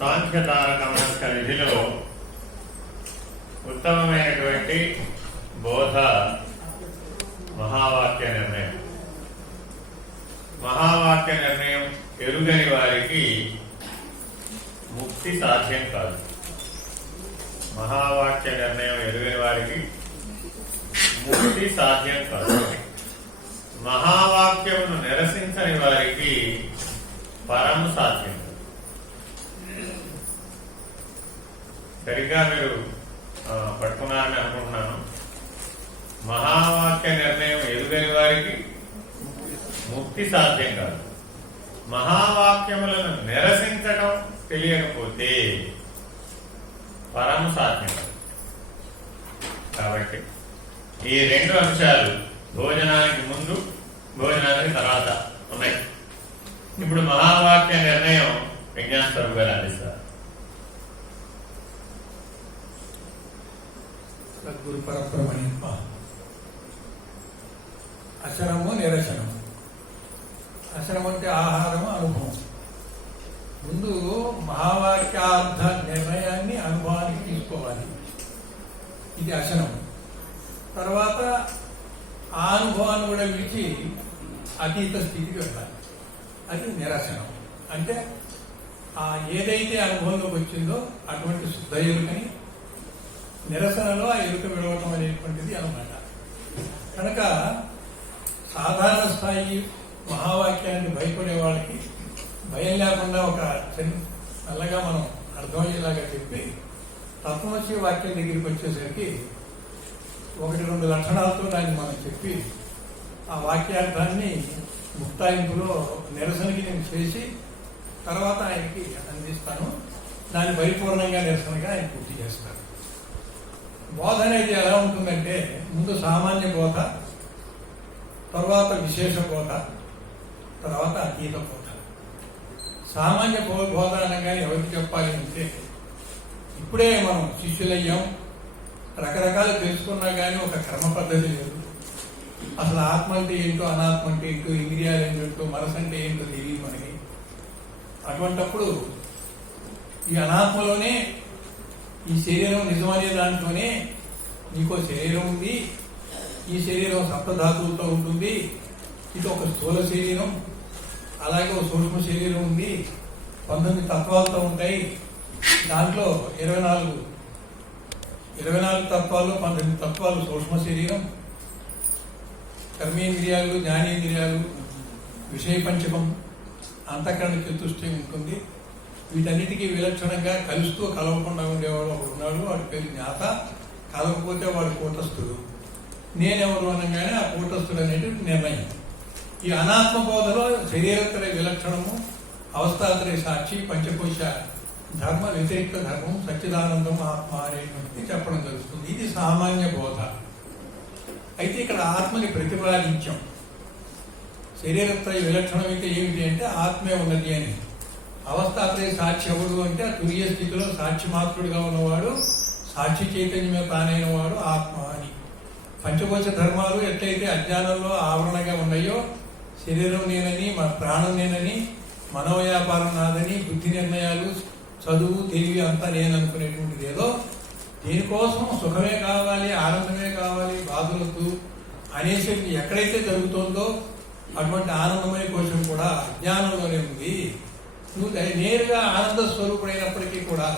సాంఖ్యతారకమనస్క విధిలో ఉత్తమమైనటువంటి బోధ మహావాక్య నిర్ణయం. మహావాక్య నిర్ణయం ఎరుగని వారికి ముక్తి సాధ్యం కాదు. మహావాక్య నిర్ణయం ఎరుగని వారికి ముక్తి సాధ్యం కాదు. మహావాక్యమును నిరసించని వారికి పరము సాధ్యం. సరిగ్గా మీరు పట్టుకున్నారని అనుకుంటున్నాను. మహావాక్య నిర్ణయం ఎరుగని వారికి ముక్తి సాధ్యం కాదు. మహావాక్యములను నిరసించడం తెలియకపోతే పరము సాధ్యం కాదు. కాబట్టి ఈ రెండు అంశాలు భోజనానికి ముందు, భోజనానికి తర్వాత ఉన్నాయి. ఇప్పుడు మహావాక్య నిర్ణయం విజ్ఞాన స్వరూప్ గారు అందిస్తారు. సద్గురు పరబ్రహ్మణ్యప్ప. అశనము నిరసనము. అశనం అంటే ఆహారము, అనుభవం. ముందు మహావాక్యార్థ నిర్ణయాన్ని అనుభవానికి తీసుకోవాలి, ఇది అశనం. తర్వాత ఆ అనుభవాన్ని కూడా విడిచి అతీత స్థితికి వెళ్ళాలి, అది నిరసనం. అంటే ఆ ఏదైతే అనుభవంలోకి వచ్చిందో అటువంటి శుద్ధ ఎరుకని, నిరసనలో ఆ ఎరుక విడవటం అనేటువంటిది అన్నమాట. కనుక సాధారణ స్థాయి మహావాక్యాన్ని భయపడే వాళ్ళకి భయం లేకుండా ఒక మెల్లగా మనం అర్థమయ్యేలాగా చెప్పి తత్వమసి వాక్యం దగ్గరికి వచ్చేసరికి 1-2 లక్షణాలతో దాన్ని మనం చెప్పి ఆ వాక్యార్థాన్ని ముక్తాయింపులో నిరసనకి నేను చేసి తర్వాత ఆయనకి అందిస్తాను. దాన్ని పరిపూర్ణంగా నిరసనగా ఆయన పూర్తి చేస్తాను. బోధ అనేది ఎలా ఉంటుందంటే ముందు సామాన్య బోధ, తర్వాత విశేష బోధ, తర్వాత అతీత బోధ. సామాన్య బోధ అనగానే ఎవరికి చెప్పాలి అంటే, ఇప్పుడే మనం శిష్యులయ్యాం, రకరకాలు తెలుసుకున్నా కానీ ఒక క్రమ పద్ధతి లేదు. అసలు ఆత్మ అంటే ఏంటో, అనాత్మ అంటే ఏంటో, ఇంద్రియాలు ఏంటో, మనసు అంటే ఏంటో తెలియదు మనకి. అటువంటప్పుడు ఈ అనాత్మలోనే ఈ శరీరం నిజమనే దాంట్లోనే నీకో శరీరం ఉంది, ఈ శరీరం సప్తధాతువులతో ఉంటుంది, ఇది ఒక స్థూల శరీరం, అలాగే ఒక సూక్ష్మ శరీరం ఉంది, 19 తత్వాలతో ఉంటాయి. దాంట్లో 24 తత్వాల్లో 19 తత్వాలు సూక్ష్మ శరీరం, కర్మేంద్రియాలు, జ్ఞానేంద్రియాలు, విషయ పంచకం, అంతఃకరణ చతుష్టయం ఉంటుంది. వీటన్నిటికీ విలక్షణంగా కలుస్తూ కలవకుండా ఉండేవాడు ఒకడు ఉన్నాడు, వాడి పేరు జ్ఞాత. కలవకపోతే వాడు కూటస్థుడు. నేనెవరు అనగానే ఆ కూటస్థుడు అనేటువంటి నిర్ణయం. ఈ అనాత్మ బోధలో శరీరత్రయ విలక్షణము, అవస్థాత్రయ సాక్షి, పంచకోశ ధర్మ, వ్యతిరిక్త ధర్మం, సచ్చిదానందం, ఆత్మ అనేటువంటిది చెప్పడం జరుగుతుంది. ఇది సామాన్య బోధ. అయితే ఇక్కడ ఆత్మని ప్రతిపాదించాం. శరీరత్రయ విలక్షణం అయితే ఏమిటి అంటే ఆత్మే ఉన్నది అని. అవస్థాత్రయ సాక్షి ఎవడు అంటే తురియ స్థితిలో సాక్షి మాత్రుడిగా ఉన్నవాడు, సాక్షి చైతన్యమే తానైన వాడు ఆత్మ అని. పంచకోశ ధర్మాలు ఎట్లయితే అజ్ఞానంలో ఆవరణగా ఉన్నాయో, శరీరం నేనని, మన ప్రాణం నేనని, మనోవ్యాపారం నాదని, బుద్ధి నిర్ణయాలు, చదువు, తెలివి అంతా నేననుకునేటువంటిది ఏదో, దీనికోసం సుఖమే కావాలి, ఆనందమే కావాలి, బాధలొద్దు అనేసి ఎక్కడైతే జరుగుతుందో అటువంటి ఆనందమయ కోశం కూడా అజ్ఞానంలోనే ఉంది. నువ్వు నేరుగా ఆనంద స్వరూపుడైనప్పటికీ కూడా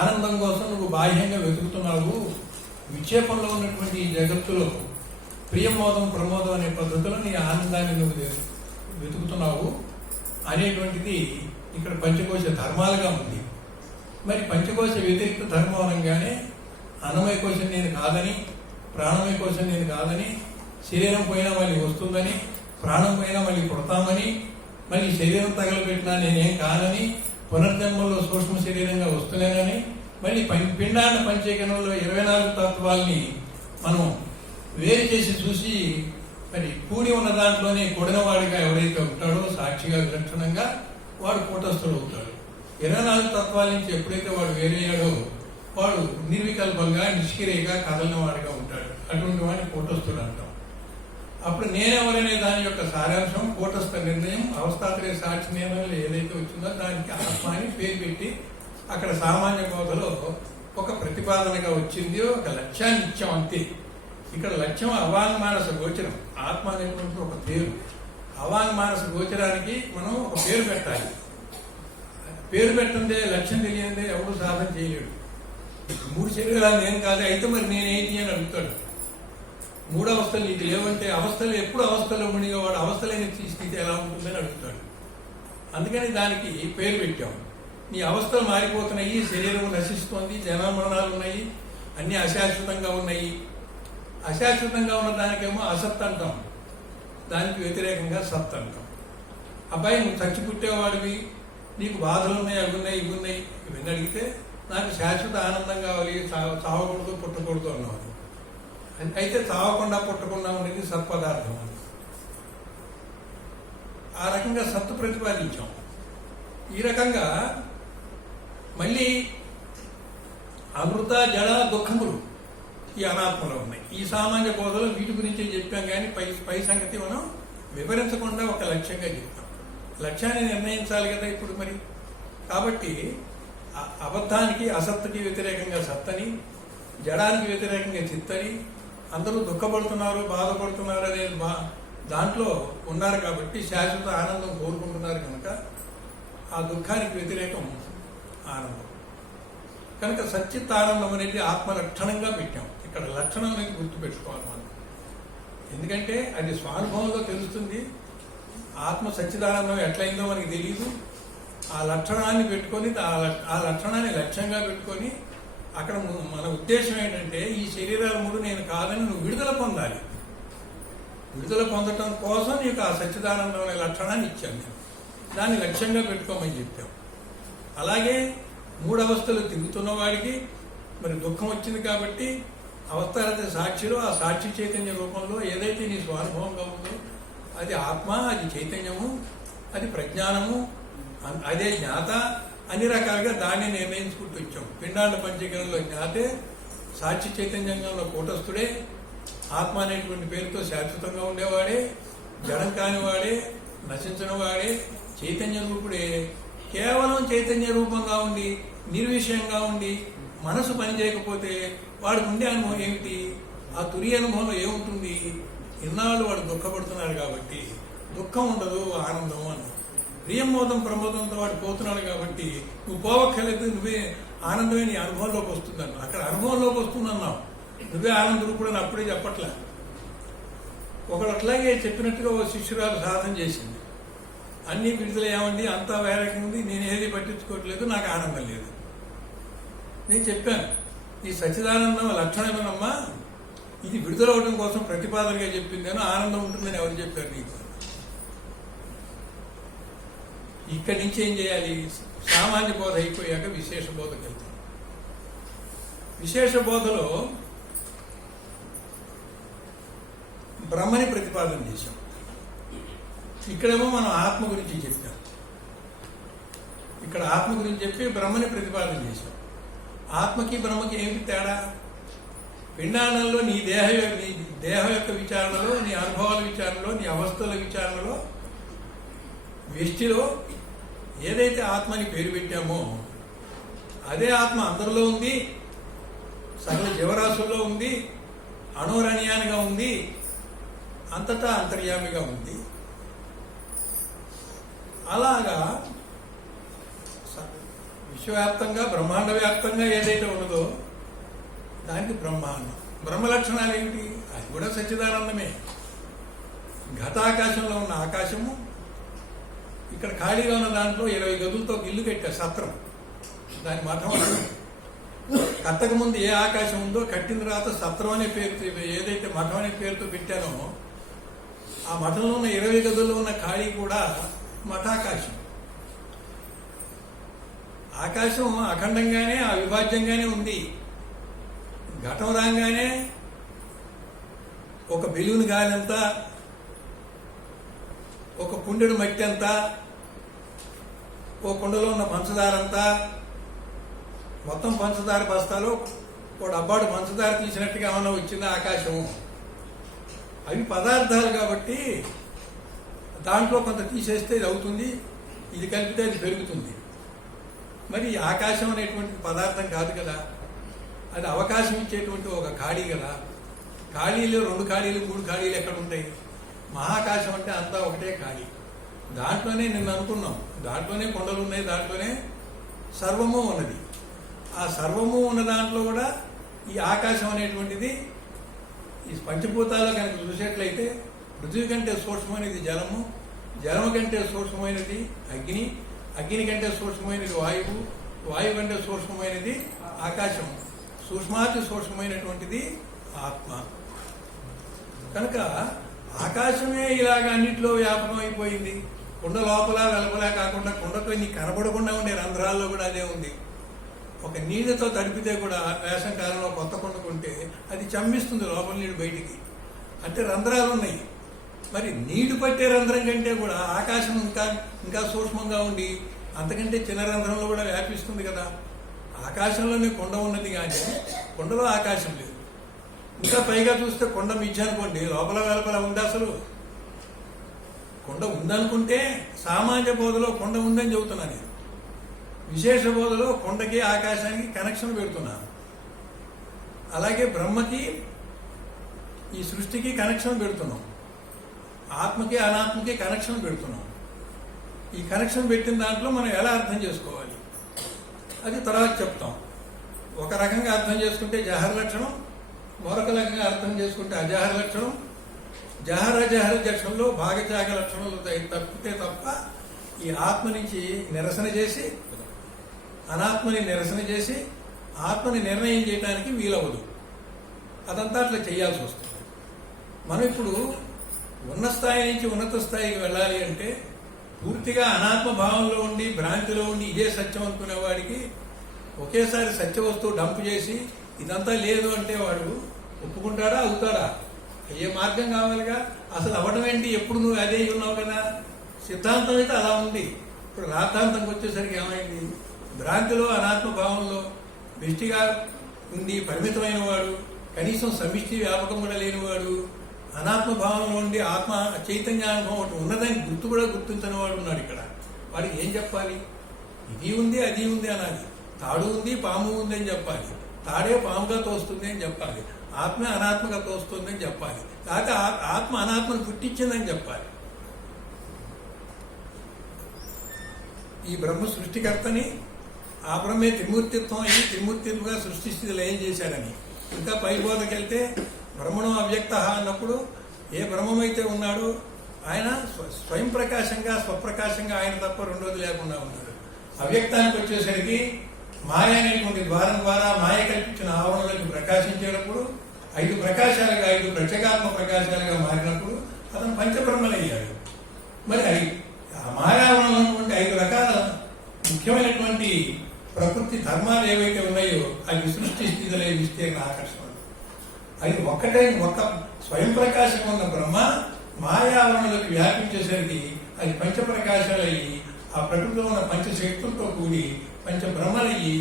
ఆనందం కోసం నువ్వు బాహ్యంగా వెతుకుతున్నావు. విక్షేపంలో ఉన్నటువంటి ఈ జగత్తులో ప్రియమోదం, ప్రమోదం అనే పద్ధతిలో నీ ఆనందాన్ని నువ్వు వెతుకుతున్నావు అనేటువంటిది ఇక్కడ పంచకోశ ధర్మాలుగా ఉంది. మరి పంచకోశ వ్యతిరిక్త ధర్మం అనగానే అన్నమయ కోశం నేను కాదని, ప్రాణమయ కోశం నేను కాదని, శరీరం పోయినా మళ్ళీ వస్తుందని, ప్రాణం పోయినా మళ్ళీ పుడతామని, మళ్ళీ శరీరం తగలబెట్టినా నేనేం కానని, పునర్జన్మల్లో సూక్ష్మ శరీరంగా వస్తున్నానని, మళ్ళీ పిండాండ పంచీకరణలో 24 తత్వాల్ని మనం వేరు చేసి చూసి మరి కూడి ఉన్న దాంట్లోనే కూడినవాడిగా ఎవరైతే ఉంటాడో సాక్షిగా విలక్షణంగా వాడు కూటస్థుడు అవుతాడు. 24 తత్వాల నుంచి ఎప్పుడైతే వాడు వేరయ్యాడో వాడు నిర్వికల్పంగా, నిష్క్రియగా కదలిన వాడిగా ఉంటాడు. అటువంటి వాడిని కూటస్థుడు అంటాం. అప్పుడు నేనెవరనే దాని యొక్క సారాంశం, కూటస్థ నిర్ణయం, అవస్థాత్రయ సాక్షి నియమంలో ఏదైతే వచ్చిందో దానికి ఆత్మ అని పేరు పెట్టి అక్కడ సామాన్య బోధలో ఒక ప్రతిపాదనగా వచ్చింది, ఒక లక్ష్యాన్ని ఇచ్చాం అంతే. ఇక్కడ లక్ష్యం అవాంగ్మానస గోచరం. ఆత్మ అనేటువంటి ఒక పేరు. అవాంగ్మానస గోచరానికి మనం ఒక పేరు పెట్టాలి. పేరు పెట్టందే లక్ష్యం తెలియదే ఎవరు సాధన చేయలేడు. 3 శరీరాలు నేను కాదు, అయితే మరి నేనేంటి అని అడుగుతాడు. 3 అవస్థలు నీకు లేవంటే అవస్థలు ఎప్పుడు అవస్థలో మునిగేవాడు అవస్థలేని స్థితి ఎలా ఉంటుందని అడుగుతాడు. అందుకని దానికి పేరు పెట్టాం. నీ అవస్థలు మారిపోతున్నాయి, శరీరం నశిస్తోంది, జన్మ మరణాలు ఉన్నాయి, అన్ని అశాశ్వతంగా ఉన్నాయి. అశాశ్వతంగా ఉన్న దానికేమో అసత్ అంటాం, దానికి వ్యతిరేకంగా సత్ అంటాం. అబ్బాయి నువ్వు చచ్చి పుట్టేవాడివి, నీకు బాధలు ఉన్నాయి, అవి ఉన్నాయి, ఇవి ఉన్నాయి, ఇవన్నీ అడిగితే నాకు శాశ్వత ఆనందం కావాలి, చావకూడదు పుట్టకూడదు అన్నావు. అయితే చావకుండా పుట్టకుండా ఉండేది సత్పదార్థం అని ఆ రకంగా సత్తు ప్రతిపాదించాం. ఈ రకంగా మళ్ళీ అమృత జడ దుఃఖములు ఈ అనాత్మలో ఉన్నాయి. ఈ సామాన్య బోధలో వీటి గురించి చెప్పాం, కానీ పై సంగతి మనం వివరించకుండా ఒక లక్ష్యంగా చెప్తాం. లక్ష్యాన్ని నిర్ణయించాలి కదా ఇప్పుడు మరి. కాబట్టి అబద్ధానికి అసత్తుకి వ్యతిరేకంగా సత్తని, జడానికి వ్యతిరేకంగా చిత్తని, అందరూ దుఃఖపడుతున్నారు, బాధపడుతున్నారు అనే దాంట్లో ఉన్నారు కాబట్టి శాశ్వత ఆనందం కోరుకుంటున్నారు కనుక ఆ దుఃఖానికి వ్యతిరేకం ఆనందం. కనుక సచ్చిత్ ఆనందం అనేది ఆత్మలక్షణంగా పెట్టాం. ఇక్కడ లక్షణం అనేది గుర్తుపెట్టుకోవాలి మనం. ఎందుకంటే అది స్వానుభవంలో తెలుస్తుంది. ఆత్మ సచ్చిదానందం ఎట్లయిందో మనకి తెలియదు. ఆ లక్షణాన్ని పెట్టుకొని ఆ లక్షణాన్ని లక్ష్యంగా పెట్టుకొని అక్కడ మన ఉద్దేశం ఏంటంటే ఈ శరీరాల 3 నేను కాదని నువ్వు విడుదల పొందాలి. విడుదల పొందటం కోసం నీకు ఆ సచ్చిదానందం అనే లక్షణాన్ని ఇచ్చాను నేను. దాన్ని లక్ష్యంగా పెట్టుకోమని చెప్పాం. అలాగే 3 అవస్థలు తిరుగుతున్న వాడికి మరి దుఃఖం వచ్చింది కాబట్టి అవస్థారత సాక్షిలో ఆ సాక్షి చైతన్య రూపంలో ఏదైతే నీ స్వానుభవంగా ఉందో అది ఆత్మ, అది చైతన్యము, అది ప్రజ్ఞానము, అదే జ్ఞాత, అన్ని రకాలుగా దాన్ని నిర్ణయించుకుంటూ వచ్చాం. పిండాండ పంచీకరణలో జ్ఞాతే, సాక్షి చైతన్యంలో కూటస్థుడే, ఆత్మ అనేటువంటి పేరుతో శాశ్వతంగా ఉండేవాడే, జడం కానివాడే, నశించిన వాడే, చైతన్య రూపుడే. కేవలం చైతన్య రూపంగా ఉండి నిర్విషయంగా ఉండి మనసు పనిచేయకపోతే వాడికి ఉండే అనుభవం ఏమిటి? ఆ తురి అనుభవంలో ఏముంటుంది? ఇన్నాళ్ళు వాడు దుఃఖపడుతున్నారు కాబట్టి దుఃఖం ఉండదు, ఆనందం అన్న ప్రియంబోధం ప్రమోదంతో వాడు పోతున్నాడు కాబట్టి నువ్వు పోవక్కర్లేదు, నువ్వే ఆనందమే నీ అనుభవంలోకి వస్తుందన్న. అక్కడ అనుభవంలోకి వస్తుందన్నావు, నువ్వే ఆనంద రూపుడని అప్పుడే చెప్పట్లే. ఒకడు అట్లాగే చెప్పినట్టుగా ఓ శిష్యురాలు సాధన చేసింది. అన్ని విడుదలయ్యామండి, అంతా వేరకంగా ఉంది, నేను ఏది పట్టించుకోవట్లేదు, నాకు ఆనందం లేదు. నేను చెప్పాను, ఈ సచ్చిదానందం లక్షణమేనమ్మా, ఇది విడుదలవడం కోసం ప్రతిపాదనగా చెప్పిందేనో, ఆనందం ఉంటుందని ఎవరు చెప్పారు నీకు? ఇక్కడి నుంచి ఏం చేయాలి? సామాన్య బోధ అయిపోయాక విశేష బోధకు వెళ్తాం. విశేష బోధలో బ్రహ్మని ప్రతిపాదన చేశాం. ఇక్కడేమో మనం ఆత్మ గురించి చెప్పాం. ఇక్కడ ఆత్మ గురించి చెప్పి బ్రహ్మని ప్రతిపాదన చేశాం. ఆత్మకి బ్రహ్మకి ఏమిటి తేడా? పిండాండంలో నీ దేహ యొక్క విచారణలో, నీ అనుభవాల విచారణలో, నీ అవస్థల విచారణలో, వ్యష్టిలో ఏదైతే ఆత్మని పేరు పెట్టామో అదే ఆత్మ అందరిలో ఉంది, సకల జీవరాశుల్లో ఉంది, అణోరణీయానిగా ఉంది, అంతటా అంతర్యామిగా ఉంది. అలాగా విశ్వవ్యాప్తంగా బ్రహ్మాండ వ్యాప్తంగా ఏదైతే ఉన్నదో దానికి బ్రహ్మాండం. బ్రహ్మ లక్షణాలు ఏమిటి? అది కూడా సచ్చిదానందమే. ఘటాకాశంలో ఉన్న ఆకాశము, ఇక్కడ ఖాళీగా ఉన్న దాంట్లో 20 గదులతో ఇల్లు కట్టా, సత్రం, దాని మఠం. కట్టక ముందు ఏ ఆకాశం ఉందో కట్టిన తర్వాత సత్రం అనే పేరుతో, ఏదైతే మఠం అనే పేరుతో పెట్టానో ఆ మఠంలో ఉన్న 20 గదుల్లో ఉన్న ఖాళీ కూడా మఠాకాశం. ఆకాశం అఖండంగానే అవిభాజ్యంగానే ఉంది. ఘటం రాగానే ఒక బెలూన్ గాలంతా, ఒక కుండెడు మట్టి అంతా, ఓ కుండలో ఉన్న పంచదారంతా, మొత్తం పంచదార బస్తాలో ఓ డబ్బాడు పంచదార తీసినట్టుగా ఏమన్నా వచ్చిందా ఆకాశము? అవి పదార్థాలు కాబట్టి దాంట్లో కొంత తీసేస్తే ఇది అవుతుంది, ఇది కలిపితే అది పెరుగుతుంది. మరి ఆకాశం అనేటువంటి పదార్థం కాదు కదా, అది అవకాశం ఇచ్చేటువంటి ఒక ఖాళీ కదా. ఖాళీలు 2 ఖాళీలు 3 ఖాళీలు ఎక్కడ ఉంటాయి? మహాకాశం అంటే అంతా ఒకటే ఖాళీ. దాంట్లోనే నిన్న అనుకున్నాం, దాంట్లోనే కొండలు ఉన్నాయి, దాంట్లోనే సర్వము ఉన్నది. ఆ సర్వము ఉన్న దాంట్లో కూడా ఈ ఆకాశం అనేటువంటిది ఈ పంచభూతాల్లో కనుక చూసేట్లయితే పృథ్వీ కంటే సూక్ష్మమైనది జలము, జలము కంటే సూక్ష్మమైనది అగ్ని, అగ్ని కంటే సూక్ష్మమైనది వాయువు, వాయువు కంటే సూక్ష్మమైనది ఆకాశం, సూక్ష్మాతి సూక్ష్మమైనటువంటిది ఆత్మ. కనుక ఆకాశమే ఇలాగ అన్నింటిలో వ్యాపకం అయిపోయింది. కుండ లోపల వెలుపల కాకుండా కుండతో నీ కనబడకుండా ఉండే రంధ్రాల్లో కూడా అదే ఉంది. ఒక నీళ్ళతో తడిపితే కూడా వేసవి కాలంలో కొత్త కుండ కొంటే అది చమ్మిస్తుంది లోపల నీళ్ళు బయటికి. అంటే రంధ్రాలు ఉన్నాయి. మరి నీళ్లు పట్టే రంధ్రం కంటే కూడా ఆకాశం ఇంకా సూక్ష్మంగా ఉండి అంతకంటే చిన్న రంధ్రంలో కూడా వ్యాపిస్తుంది కదా. ఆకాశంలోనే కొండ ఉన్నది కానీ కొండలో ఆకాశం లేదు. ఇంకా పైగా చూస్తే కొండ మిథ్య అనుకోండి, లోపల వెలుపల ఉంది. అసలు కొండ ఉందనుకుంటే సామాన్య బోధలో కొండ ఉందని చెబుతున్నాను నేను. విశేష బోధలో కొండకి ఆకాశానికి కనెక్షన్ పెడుతున్నాను. అలాగే బ్రహ్మకి ఈ సృష్టికి కనెక్షన్ పెడుతున్నాం, ఆత్మకి అనాత్మకి కనెక్షన్ పెడుతున్నాం. ఈ కనెక్షన్ పెట్టిన దాంట్లో మనం ఎలా అర్థం చేసుకోవాలి అది తర్వాత చెప్తాం. ఒక రకంగా అర్థం చేసుకుంటే జహర లక్షణం, మరొక రకంగా అర్థం చేసుకుంటే అజహర లక్షణం. జహర జహర లక్షణంలో భాగత్యాగ లక్షణంలో తప్పితే తప్ప ఈ ఆత్మ నుంచి నిరసన చేసి అనాత్మని నిరసన చేసి ఆత్మని నిర్ణయం చేయడానికి వీలవదు. అదంతా అట్లా చేయాల్సి వస్తుంది. మనం ఇప్పుడు ఉన్న స్థాయి నుంచి ఉన్నత స్థాయికి వెళ్ళాలి అంటే పూర్తిగా అనాత్మ భావంలో ఉండి భ్రాంతిలో ఉండి ఇదే సత్యం అనుకునే వాడికి ఒకేసారి సత్య వస్తువు డంప్ చేసి ఇదంతా లేదు అంటే వాడు ఒప్పుకుంటాడా, అవుతాడా? అయ్యే మార్గం కావాలిగా. అసలు అవ్వడం ఏంటి? ఎప్పుడు నువ్వు అదే ఉన్నావు కదా. సిద్ధాంతం అయితే అలా ఉంది. ఇప్పుడు రాద్ధాంతంకి వచ్చేసరికి ఏమైంది? భ్రాంతిలో అనాత్మ భావంలో దృష్టిగా ఉండి పరిమితమైన వాడు, కనీసం సమిష్టి వ్యాపకం కూడా లేనివాడు, అనాత్మ భావంలో ఉండి ఆత్మ చైతన్యానుభవం ఒకటి ఉన్నదని గుర్తు కూడా గుర్తించని వాడు ఉన్నాడు ఇక్కడ. వాడికి ఏం చెప్పాలి? ఇది ఉంది అది ఉంది అనాలి. తాడు ఉంది పాము ఉంది అని చెప్పాలి. తాడే పాముగా తోస్తుంది అని చెప్పాలి. ఆత్మ అనాత్మగా తోస్తుంది అని చెప్పాలి. కాక ఆత్మ అనాత్మను పుట్టించిందని చెప్పాలి. ఈ బ్రహ్మ సృష్టికర్తని, ఆ బ్రహ్మే త్రిమూర్తిత్వం అయ్యి త్రిమూర్తిగా సృష్టిస్థితి లయం చేశాడని. ఇంకా పైబోధకెళ్తే బ్రహ్మణో అవ్యక్త అన్నప్పుడు ఏ బ్రహ్మమైతే ఉన్నాడో ఆయన స్వయం ప్రకాశంగా స్వప్రకాశంగా ఆయన తప్ప రెండోది లేకుండా ఉన్నాడు. అవ్యక్తానికి వచ్చేసరికి మాయ అనేటువంటి ద్వారం ద్వారా మాయ కల్పించిన ఆవరణలకు ప్రకాశించేటప్పుడు 5 ప్రకాశాలుగా 5 ప్రత్యేగాత్మ ప్రకాశాలుగా మారినప్పుడు అతను పంచబ్రహ్మలయ్యాడు. మరి ఆ మాయావరణలో ఉన్నటువంటి 5 రకాల ముఖ్యమైనటువంటి ప్రకృతి ధర్మాలు ఏవైతే ఉన్నాయో అవి సృష్టి స్థితిలో విస్తీర్ణ ఆకర్షణ. అది ఒక్క స్వయం ప్రకాశం ఉన్న బ్రహ్మ మాయావరణలకు వ్యాపించేసరికి అది పంచప్రకాశాలయ్యి ఆ ప్రకృతిలో ఉన్న పంచశక్తులతో కూడి పంచబ్రహ్మలయ్యి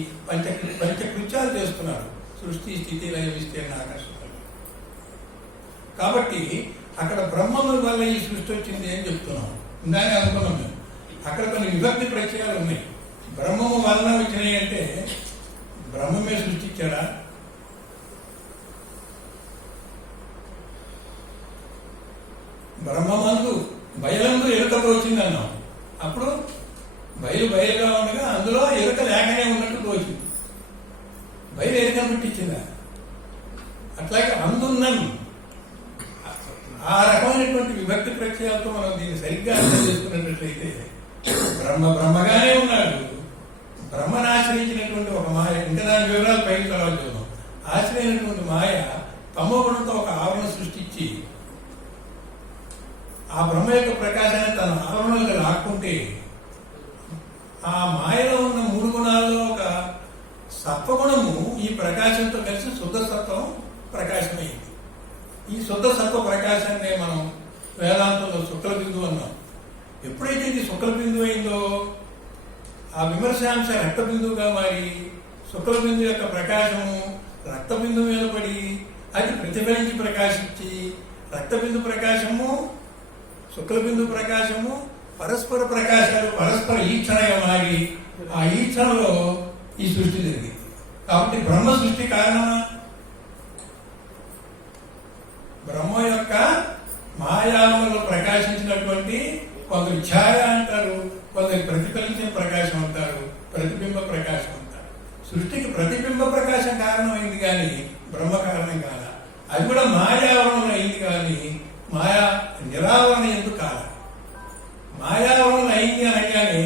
పంచకృత్యాలు చేస్తున్నారు. సృష్టి స్థితి లయ విస్తీర్ణ ఆకర్షణ. కాబట్టి అక్కడ బ్రహ్మము వల్ల ఈ సృష్టి వచ్చింది అని చెప్తున్నాం. ఇందాక అనుకున్నాం మేము. అక్కడ కొన్ని విభక్తి ప్రత్యయాలు ఉన్నాయి. బ్రహ్మము వలన వచ్చినాయి అంటే బ్రహ్మమే సృష్టించాడా? బ్రహ్మమందు బయలందు ఎరుకతో వచ్చింది అన్నాం. అప్పుడు బయలుగా ఉండగా అందులో ఎరుక లేకనే ఉన్నట్టు తోచింది. బయలు ఎరుకను పుట్టించిందా? అట్లాగే అందున్నను ఆ రకమైనటువంటి విభక్తి ప్రత్యయాలతో మనం దీన్ని సరిగ్గా అర్థం చేసుకున్నట్లయితే బ్రహ్మగానే ఉన్నాడు. బ్రహ్మను ఆశ్రయించినటువంటి ఒక మాయ, ఇంకా దాని వివరాలు పైకి తర్వాత చూద్దాం. ఆశ్రయించినటువంటి మాయ తమోగుణంతో ఒక ఆవరణ సృష్టించి ఆ బ్రహ్మ యొక్క ప్రకాశాన్ని తన ఆవరణలో లాక్కుంటే ఆ మాయలో ఉన్న 3 గుణాల్లో ఒక సత్వగుణము ఈ ప్రకాశంతో కలిసి శుద్ధ సత్వం ప్రకాశమైంది. ఈ శుద్ధ సత్వ ప్రకాశాన్ని మనం వేదాంతంలో శుక్ల బిందువు అన్నాం. ఎప్పుడైతే ఇది శుక్ల బిందువు అయిందో ఆ విమర్శాంశ రక్త బిందువుగా మారి శుక్ల బిందువు యొక్క ప్రకాశము రక్త బిందువు మీద పడి అది ప్రతిఫలించి ప్రకాశించి రక్తబిందు ప్రకాశము శుక్లబిందు ప్రకాశము పరస్పర ప్రకాశాలు పరస్పర ఈక్షణగా మారి ఆ ఈక్షణలో ఈ సృష్టి జరిగింది. కాబట్టి బ్రహ్మ సృష్టి కారణమా? బ్రహ్మ యొక్క మాయాలలో ప్రకాశించినటువంటి కొందరు ఛాయ అంటారు, కొందరు ప్రతిఫలించిన ప్రకాశం అంటారు, ప్రతిబింబ ప్రకాశం అంటారు. సృష్టికి ప్రతిబింబ ప్రకాశం కారణమైంది కానీ బ్రహ్మ కారణం కాల. అది కూడా మాయావరణం అయింది కానీ మాయా నిరావరణ ఎందుకు కాల. మాయావరణం అయింది అనగానే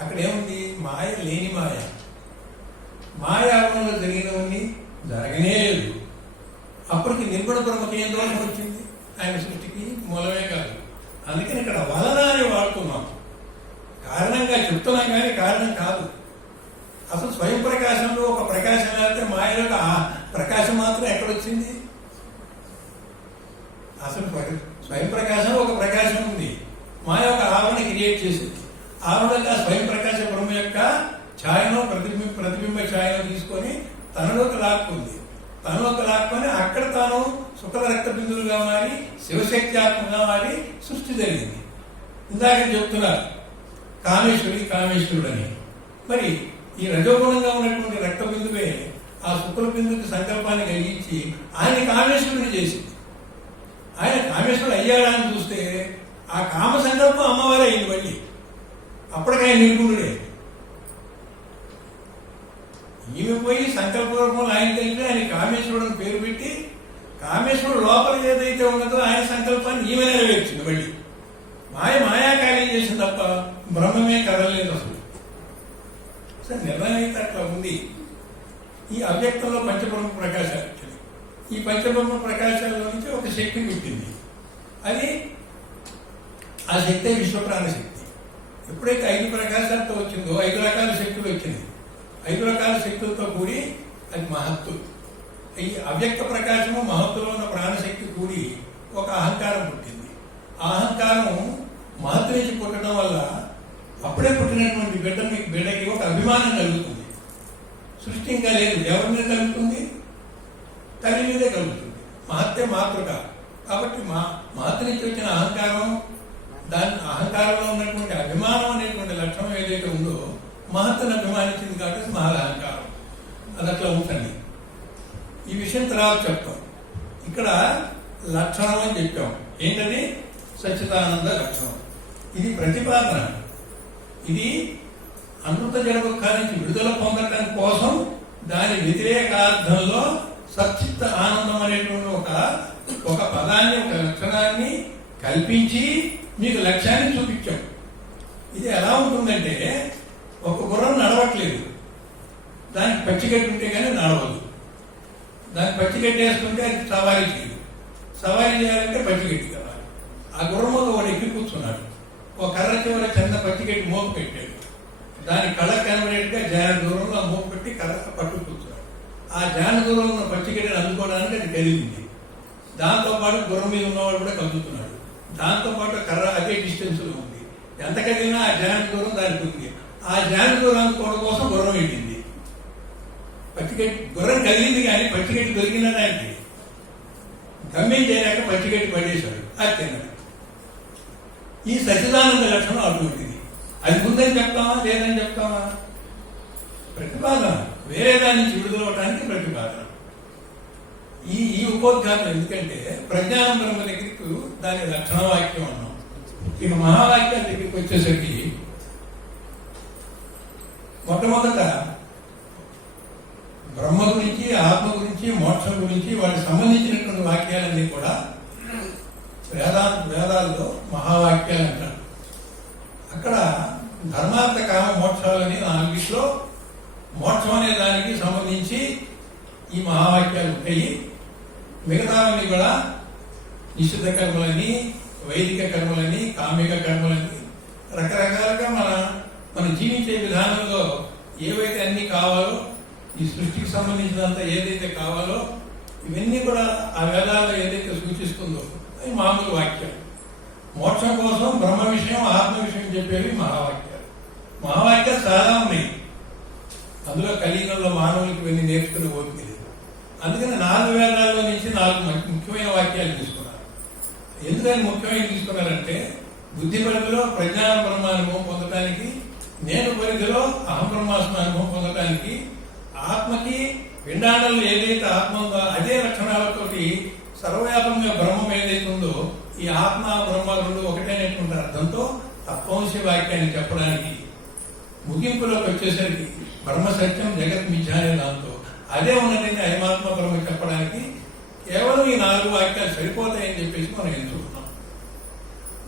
అక్కడ ఏముంది? మాయ లేని మాయ. మాయావరణంలో జరిగినవన్నీ జరగనే లేదు. అప్పటికి నిర్గుణ బ్రహ్మకి ఏం దోషం వచ్చింది? ఆయన సృష్టికి మూలమే కాదు. అందుకని ఇక్కడ వలన అని వాడుతున్నాం, కారణంగా చెప్తున్నాం కానీ కారణం కాదు. అసలు స్వయం ప్రకాశంలో ఒక ప్రకాశం లేకపోతే మాయలో ఆ ప్రకాశం మాత్రం ఎక్కడొచ్చింది? అసలు స్వయం ప్రకాశంలో ఒక ప్రకాశం ఉంది, మాయ ఒక ఆవరణ క్రియేట్ చేసింది. ఆవరణగా స్వయం ప్రకాశ బ్రహ్మ యొక్క ఛాయను ప్రతిబింబ ఛాయను తీసుకొని తనలోకి లాక్కుంది. తనలోకి లాక్కొని అక్కడ తాను శుక్ల రక్త బిందువులుగా మారి శివశక్త్యాత్మగా మారి సృష్టి జరిగింది. ఇందాక చెప్తున్నారు కామేశ్వరుడు అని. మరి ఈ రజోగుణంగా ఉన్నటువంటి రక్త బిందువే ఆ శుక్ల బిందుకి సంకల్పాన్ని కలిగించి ఆయన కామేశ్వరుని చేసింది. ఆయన కామేశ్వరుడు అయ్యాడా అని చూస్తే ఆ కామ సంకల్పం అమ్మవారే అయింది. మళ్ళీ అప్పటికైనా నిర్గుణుడే. ఈమె పోయి సంకల్పరూపంలో ఆయన తెలిపి ఆయన కామేశ్వరుడు అని పేరు పెట్టి కామేశ్వరుడు లోపల ఏదైతే ఉన్నదో ఆయన సంకల్పాన్ని ఈమె నెరవేర్చింది. మళ్ళీ మాయాకార్యం చేసింది తప్ప బ్రహ్మమే కదలలేదు. అసలు నిర్ణయం అయితే అట్లా ఉంది. ఈ అవ్యక్తంలో పంచబ్రహ్మ ప్రకాశాలు వచ్చింది. ఈ పంచబ్రహ్మ ప్రకాశాల్లో నుంచి ఒక శక్తి పుట్టింది. అది ఆ శక్తి విశ్వప్రాణ శక్తి. ఎప్పుడైతే 5 ప్రకాశాలతో వచ్చిందో 5 రకాల శక్తులు వచ్చింది. 5 రకాల శక్తులతో కూడి అది మహత్తు. ఈ అవ్యక్త ప్రకాశము మహత్తులో ఉన్న ప్రాణశక్తి కూడి ఒక అహంకారం పుట్టింది. ఆ అహంకారం మహత్తు నుంచి పుట్టడం వల్ల అప్పుడే పుట్టినటువంటి బిడ్డకి ఒక అభిమానం కలుగుతుంది. సృష్టి ఇంకా లేదు, ఎవరి మీద కలుగుతుంది? తల్లి మీదే కలుగుతుంది. మహత్తే మాతృక. కాబట్టి మహత్తు నుంచి వచ్చిన అహంకారం, దాని అహంకారంలో ఉన్నటువంటి అభిమానం అనేటువంటి లక్షణం ఏదైతే ఉందో మహత్తును అభిమానించింది కాబట్టి మహాఅహంకారం. అది అట్లా ఉంటుంది. ఈ విషయం తర్వాత చెప్తాం. ఇక్కడ లక్షణం అని చెప్పాం. ఏంటది? సచ్చిదానంద లక్షణం. ఇది ప్రతిపాదన. ఇది అమృత జడదుఃఖాల నుంచి విడుదల పొందటం కోసం దాని వ్యతిరేకార్థంలో సచ్చిత్త ఆనందం అనేటువంటి ఒక పదాన్ని, ఒక లక్షణాన్ని కల్పించి మీకు లక్ష్యాన్ని చూపించాం. ఇది ఎలా ఉంటుందంటే, ఒక గుర్రం నడవట్లేదు, దానికి పచ్చిగడ్డి ఉంటే కానీ నడవదు. దానికి పచ్చిగడ్డి వేసుకుంటే అది సవారీ చేయదు. సవారీ చేయాలంటే పచ్చిగడ్డి కావాలి. ఆ గుర్రం మీద వాడు ఎక్కి కూర్చున్నాడు. ఒక కర్ర చివర చిన్న పచ్చిగడ్డి మోపు పెట్టాడు. దాని కళ్ళ కనబడేట్టుగా జాన దూరంలో మోపు పెట్టి కర్ర పట్టు కూర్చున్నాడు. ఆ జాన దూరంలో ఉన్న పచ్చిగడ్డిని అందుకోవడానికి అది కదిలింది. దాంతోపాటు గుర్రం మీద ఉన్నవాడు కూడా కదులుతున్నాడు. దాంతోపాటు కర్ర అదే డిస్టెన్స్ లో ఉంది. ఎంత కదిలినా ఆ జాన దూరం దానికి ఉంది. ఆ జాన దూరం అందుకోవడం కోసం గుర్రం వెళ్ళింది. పచ్చిగడ్డి గుర్రం కదిలింది కానీ పచ్చిగడ్డి దొరికిన దానికి గమ్యం చేయలేక పచ్చిగడ్డి పడేశాడు. అది తిన్నాడు. ఈ సచ్చిదానంద లక్షణం అటువంటిది. అది ఉందని చెప్తామా లేదని చెప్తామా? ప్రతిపాదన. వేరే దాని నుంచి విడుదలవడానికి ప్రతిపాదన. ఈ ఉపోద్ఘాతం ఎందుకంటే ప్రజ్ఞానం బ్రహ్మ దగ్గరికి దాని లక్షణ వాక్యం అన్నాం. ఇక మహావాక్యాల దగ్గరికి వచ్చేసరికి మొట్టమొదట బ్రహ్మ గురించి, ఆత్మ గురించి, మోక్షం గురించి వాటికి సంబంధించినటువంటి వాక్యాలన్నీ కూడా వేదాల్లో మహావాక్యాలు అంటారు. అక్కడ ధర్మార్థ కామ మోక్షాలని 4లో మోక్షం అనే దానికి సంబంధించి ఈ మహావాక్యాలు ఉంటాయి. మిగతావన్నీ కూడా నిషిద్ధ కర్మలని, వైదిక కర్మలని, కామిక కర్మలని రకరకాలుగా మన జీవించే విధానంలో ఏవైతే అన్ని కావాలో, ఈ సృష్టికి సంబంధించినంత ఏదైతే కావాలో ఇవన్నీ కూడా ఆ వేదాల్లో ఏదైతే సూచిస్తుందో అవి మామూలు వాక్యాలు. మోక్షం కోసం బ్రహ్మ విషయం, ఆత్మ విషయం చెప్పేవి మహావాక్యాలు. మహావాక్యాలు చాలా ఉన్నాయి. అందులో కలియుగంలో మానవులకి ఇవన్నీ నేర్చుకుని ఓపిక లేదు. అందుకని 4 వేదాల్లో నుంచి 4 ముఖ్యమైన వాక్యాలు తీసుకున్నారు. ఎందుకని ముఖ్యమైన తీసుకున్నారంటే బుద్ధి పరిధిలో ప్రజ్ఞాన బ్రహ్మానుభవం పొందడానికి, నేను పరిధిలో అహం బ్రహ్మాస్మ అనుభవం పొందడానికి, ఆత్మకి పిండాండంలో ఏదైతే ఆత్మ ఉందో అదే లక్షణాలతోటి సర్వవ్యాపంగా బ్రహ్మం ఏదైతే ఉందో ఈ ఆత్మ బ్రహ్మ రెండు ఒకటేనటువంటి అర్థంతో తత్వంశ వాక్యాన్ని చెప్పడానికి, ముగింపులోకి వచ్చేసరికి బ్రహ్మ సత్యం జగత్ మిథ్య అనే దాంతో అదే ఉన్నదని అయమాత్మ బ్రహ్మ చెప్పడానికి కేవలం ఈ 4 వాక్యాలు సరిపోతాయని చెప్పేసి మనం ఎంచుకున్నాం.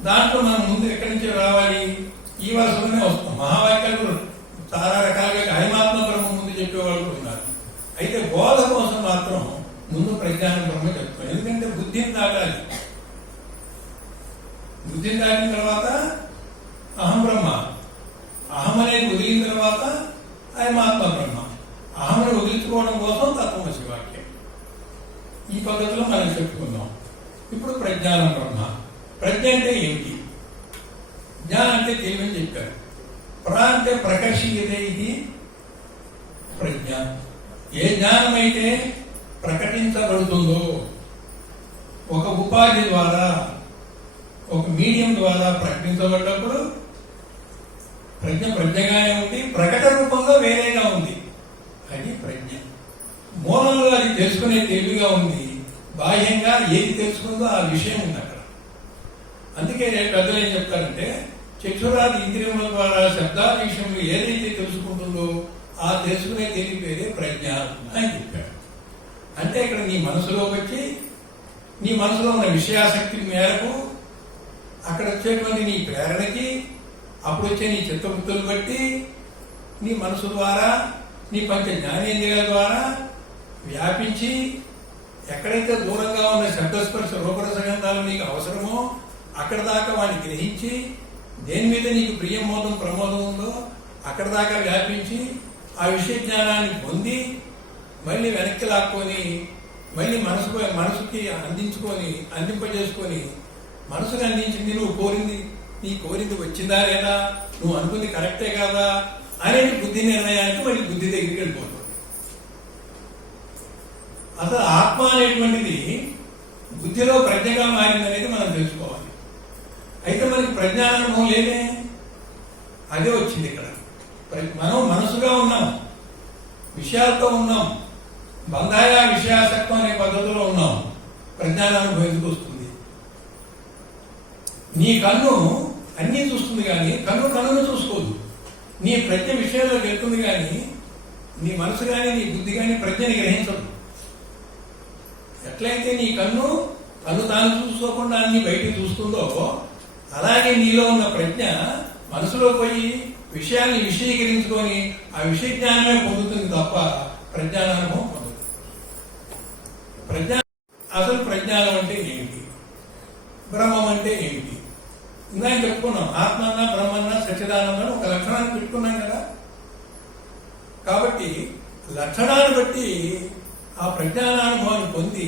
దాంట్లో మనం ముందు ఎక్కడి నుంచి రావాలి, ఈ వరుసలోనే వస్తాం. మహావాక్యాలు చాలా రకాలుగా అయమాత్మ బ్రహ్మ ముందు చెప్పేవాళ్ళు ఉన్నారు. అయితే బోధ కోసం మాత్రం ముందు ప్రజ్ఞాన బ్రహ్మ చెప్తాం. ఎందుకంటే బుద్ధిని దాటాలి. బుద్ధిని దాటిన తర్వాత అహం బ్రహ్మ, అహం అనేది వదిలిన తర్వాత అయమాత్మ బ్రహ్మ, అహంని వదిలించుకోవడం కోసం తత్వమసి వాక్యం. ఈ పద్ధతిలో మనం చెప్పుకుందాం. ఇప్పుడు ప్రజ్ఞాన బ్రహ్మ. ప్రజ్ఞ అంటే ఏమిటి? జ్ఞానం అంటే తెలివని చెప్పారు. అంటే ప్రకర్షియతే ఇది ప్రజ్ఞ. ఏ జ్ఞానం అయితే ప్రకటించబడుతుందో ఒక ఉపాధి ద్వారా, ఒక మీడియం ద్వారా ప్రకటించబడ్డప్పుడు ప్రజ్ఞగానే ఉంది, ప్రకట రూపంలో వేరేగా ఉంది. అది ప్రజ్ఞ. మూలంలో అది తెలుసుకునే తెలివిగా ఉంది, బాహ్యంగా ఏది తెలుసుకుందో ఆ విషయం ఉంది అక్కడ. అందుకే పెద్దలు ఏం చెప్తారంటే చక్షురాది ఇంద్రియముల ద్వారా శబ్దాది విషయంలో ఏదైతే తెలుసుకుంటుందో ఆ తెలుసుకునే తెలివి పేరే ప్రజ్ఞ అని చెప్పాడు. అంటే ఇక్కడ నీ మనసులోకి వచ్చి నీ మనసులో ఉన్న విషయాసక్తి మేరకు అక్కడ వచ్చేటువంటి నీ ప్రేరణకి, అప్పుడు వచ్చే నీ చిత్తవృత్తులు బట్టి నీ మనసు ద్వారా, నీ పంచ జ్ఞానేంద్రియాల ద్వారా వ్యాపించి ఎక్కడైతే దూరంగా ఉన్న శబ్దస్పర్శ రూపరసగంధాలు నీకు అవసరమో అక్కడ దాకా వాడిని గ్రహించి, దేని మీద నీకు ప్రియమోదం ప్రమోదం ఉందో అక్కడ దాకా వ్యాపించి ఆ విషయ జ్ఞానాన్ని పొంది మళ్ళీ వెనక్కి లాక్కొని మళ్ళీ మనసుకి అందింపజేసుకొని మనసుకు అందించింది నువ్వు కోరింది, నీ కోరింది వచ్చిందా లేదా, నువ్వు అనుకుంది కరెక్టే కాదా అనేది బుద్ధి నిర్ణయానికి మళ్ళీ బుద్ధి దగ్గరికి వెళ్ళిపోతుంది. అసలు ఆత్మ అనేటువంటిది బుద్ధిలో ప్రజ్ఞగా మారిందనేది మనం తెలుసుకోవాలి. అయితే మనకి ప్రజ్ఞానుభవం లేదే, అదే వచ్చింది ఇక్కడ. మనం మనసుగా ఉన్నాం, విషయాలతో ఉన్నాం, బంధాయ విషయాసక్తం అనే పద్ధతిలో ఉన్నాం. ప్రజ్ఞానానుభవం ఎందుకు వస్తుంది? నీ కన్ను అన్నీ చూస్తుంది కానీ కన్నును చూసుకోదు. నీ ప్రజ్ఞ విషయంలోకి వెళ్తుంది కానీ నీ మనసు కానీ నీ బుద్ధి కానీ ప్రజ్ఞని గ్రహించదు. ఎట్లయితే నీ కన్ను తాను చూసుకోకుండా అన్ని బయటికి చూస్తుందో అలాగే నీలో ఉన్న ప్రజ్ఞ మనసులో పోయి విషయాన్ని విషయీకరించుకొని ఆ విషయ జ్ఞానమే పొందుతుంది తప్ప ప్రజ్ఞానానుభవం పొందుతుంది. అసలు ప్రజ్ఞానం అంటే ఏమిటి, బ్రహ్మం అంటే ఏమిటి? ఇందాక చెప్పుకున్నాం, ఆత్మన్నా బ్రహ్మన్నా సచ్చిదానందం ఒక లక్షణాన్ని పెట్టుకున్నాం కదా. కాబట్టి లక్షణాన్ని బట్టి ఆ ప్రజ్ఞానానుభవాన్ని పొంది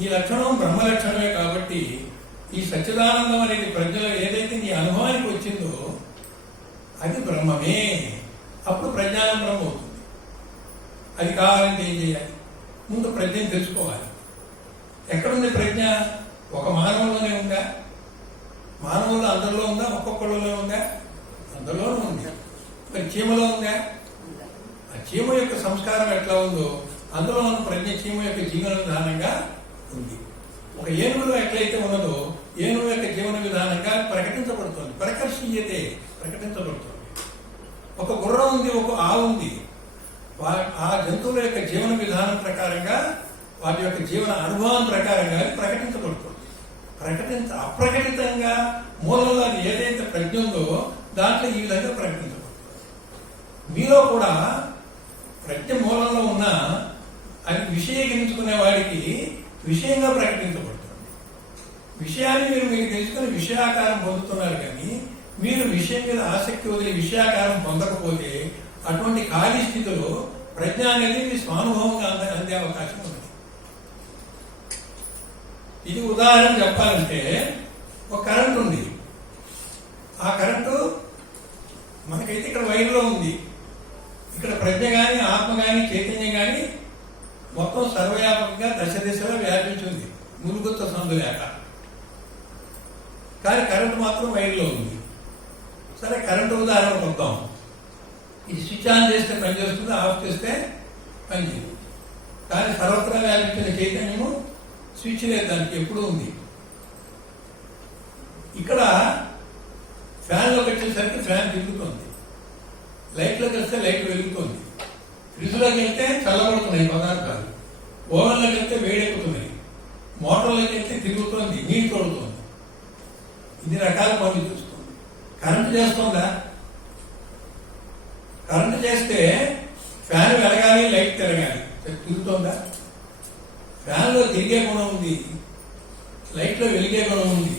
ఈ లక్షణం బ్రహ్మ లక్షణమే కాబట్టి ఈ సచ్చిదానందం అనేది ప్రజ్ఞలో ఏదైతే నీ అనుభవానికి వచ్చిందో అది బ్రహ్మమే. అప్పుడు ప్రజ్ఞానం బ్రహ్మ అవుతుంది. అది కావాలంటే ఏం చేయాలి? ముందు ప్రజ్ఞని తెలుసుకోవాలి. ఎక్కడుంది ప్రజ్ఞ? ఒక మానవులోనే ఉందా? మానవుల్లో అందరిలో ఉందా? ఒక్కొక్కళ్ళలో ఉందా? అందరిలోనూ ఉంది. మరి చీమలో ఉందా? ఆ చీమ యొక్క సంస్కారం ఎట్లా ఉందో అందులో ఉన్న ప్రజ్ఞ చీమ యొక్క జీవన విధానంగా ఉంది. ఒక ఏనుగులో ఎట్లయితే ఉన్నదో ఏనుగు యొక్క జీవన విధానంగా ప్రకటించబడుతుంది. ప్రకర్షీయతే ప్రకటించబడుతుంది. ఒక గుర్రం ఉంది, ఒక ఆవు ఉంది. ఆ జంతువుల యొక్క జీవన విధానం ప్రకారంగా వాటి యొక్క జీవన అనుభవం ప్రకారంగా ప్రకటించబడుతుంది. అప్రకటితంగా మూలంలో అది ఏదైతే ప్రజ్ఞ ఉందో దాంట్లో ఈ విధంగా ప్రకటించబడుతుంది. మీలో కూడా ప్రజ్ఞ మూలంలో ఉన్న అది విషయీకరించుకునే వాడికి విషయంగా ప్రకటించబడుతుంది. విషయాన్ని మీరు తెలుసుకుని విషయాకారం పొందుతున్నారు కానీ మీరు విషయం మీద ఆసక్తి వదిలి విషయాకారం పొందకపోతే అటువంటి ఖాళీ స్థితిలో ప్రజ్ఞ అనేది మీ స్వానుభవంగా అందే అవకాశం ఉంది. ఇది ఉదాహరణ చెప్పాలంటే ఒక కరెంట్ ఉంది. ఆ కరెంటు మనకైతే ఇక్కడ వైర్లో ఉంది. ఇక్కడ ప్రజ్ఞ కానీ ఆత్మ కానీ చైతన్యం కానీ మొత్తం సర్వవ్యాపకంగా దశ దిశలో వ్యాపించింది. ములుగుతో సందు లేక కానీ కరెంటు మాత్రం వైర్లో ఉంది. సరే, కరెంటు ఉదాహరణ వద్దాం. ఇది స్విచ్ ఆన్ చేస్తే పనిచేస్తుంది, ఆఫ్ చేస్తే పనిచేయదు. కానీ సర్వత్రా వ్యాపించిన చైతన్యము స్విచ్ లేదు, దానికి ఎప్పుడూ ఉంది. ఇక్కడ ఫ్యాన్లోకి వచ్చేసరికి ఫ్యాన్ తిరుగుతుంది, లైట్లోకి వస్తే లైట్ వెలుగుతుంది, ఫ్రిడ్జ్లోకి వెళ్తే చల్లబడుతున్నాయి పదార్థాలు, ఓవెన్లోకి వెళ్తే వేడెక్కుతున్నాయి, మోటార్లోకి వెళ్తే తిరుగుతుంది, నీరు తోడుతుంది. ఇన్ని రకాల పనులు చూస్తుంది. కరెంటు చేస్తుందా? కరెంటు చేస్తే ఫ్యాన్ వెలగాలి, లైట్ తిరగాలి, తిరుగుతుందా? ఫ్యాన్లో తిరిగే గుణం ఉంది, లైట్లో వెలిగే గుణం ఉంది.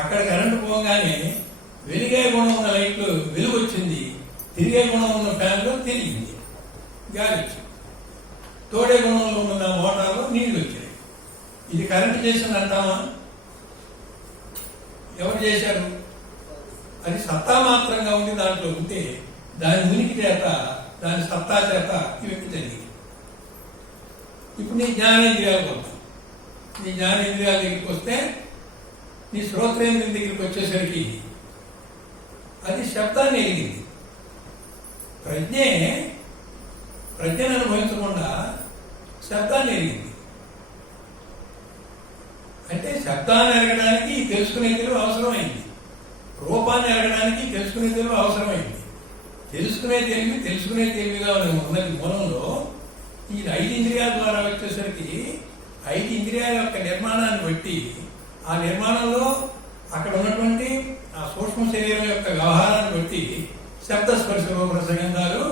అక్కడ కరెంటు పోగానే వెలిగే గుణం ఉన్న లైట్లో వెలుగు వచ్చింది, తిరిగే గుణం ఉన్న ఫ్యాన్లో తిరిగింది, గాలి వచ్చింది. తోడే గుణంలో ఉన్న మోటార్లో నీళ్లు వచ్చాయి. ఇది కరెంటు చేసింది అంటామా? ఎవరు చేశారు? అది సత్తా మాత్రంగా ఉండి దాంట్లో ఉంటే దాని ఉనికి చేత, దాని సత్తా చేత ఇవన్నీ జరిగింది. ఇప్పుడు నీ జ్ఞానేంద్రియాలకు వద్దాం. నీ జ్ఞానేంద్రియాల దగ్గరికి వస్తే, నీ శ్రోత్రేంద్రియం దగ్గరికి వచ్చేసరికి అది శబ్దాన్ని ఎరిగింది. ప్రజ్ఞను అనుభవించకుండా శబ్దాన్ని ఎరిగింది. అంటే శబ్దాన్ని ఎరగడానికి తెలుసుకునే తెలివి అవసరమైంది, రూపాన్ని ఎరగడానికి తెలుసుకునే తెలివి అవసరమైంది. తెలుసుకునే తెలివిగా ఉన్నది మూలంలో ఈ 5 ఇంద్రియాల ద్వారా వచ్చేసరికి 5 ఇంద్రియాల యొక్క నిర్మాణాన్ని బట్టి, ఆ నిర్మాణంలో అక్కడ ఉన్నటువంటి ఆ సూక్ష్మ శరీరం యొక్క వ్యవహారాన్ని బట్టి శబ్దస్పర్శ రూపరసగంధాలు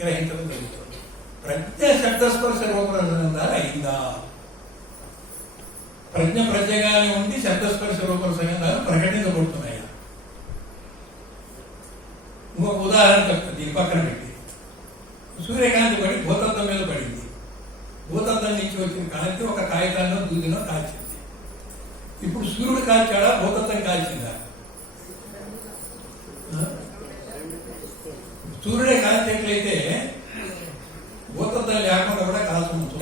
గ్రహించడం జరుగుతుంది. ప్రజ్ఞ శబ్దస్పర్శ రూపరసగంధాలు అయిందా? ప్రజ్ఞగానే ఉండి శబ్దస్పర్శ రూపరసగంధాలు ప్రకటించబడుతున్నాయా? ఇంకొక ఉదాహరణ చెప్తుంది, దీని పక్కన పెట్టి. సూర్యకాంతి పడి భూతత్వం మీద పడింది. భూతత్వం నుంచి వచ్చిన కాంతి ఒక కాగితాల్లో దూదిలో కాల్చింది. ఇప్పుడు సూర్యుడు కాల్చాడా, భూతత్వం కాల్చిందా? సూర్యుడే కాల్చేట్లయితే భూతత్వం లేకుండా కూడా కాల్చవచ్చు.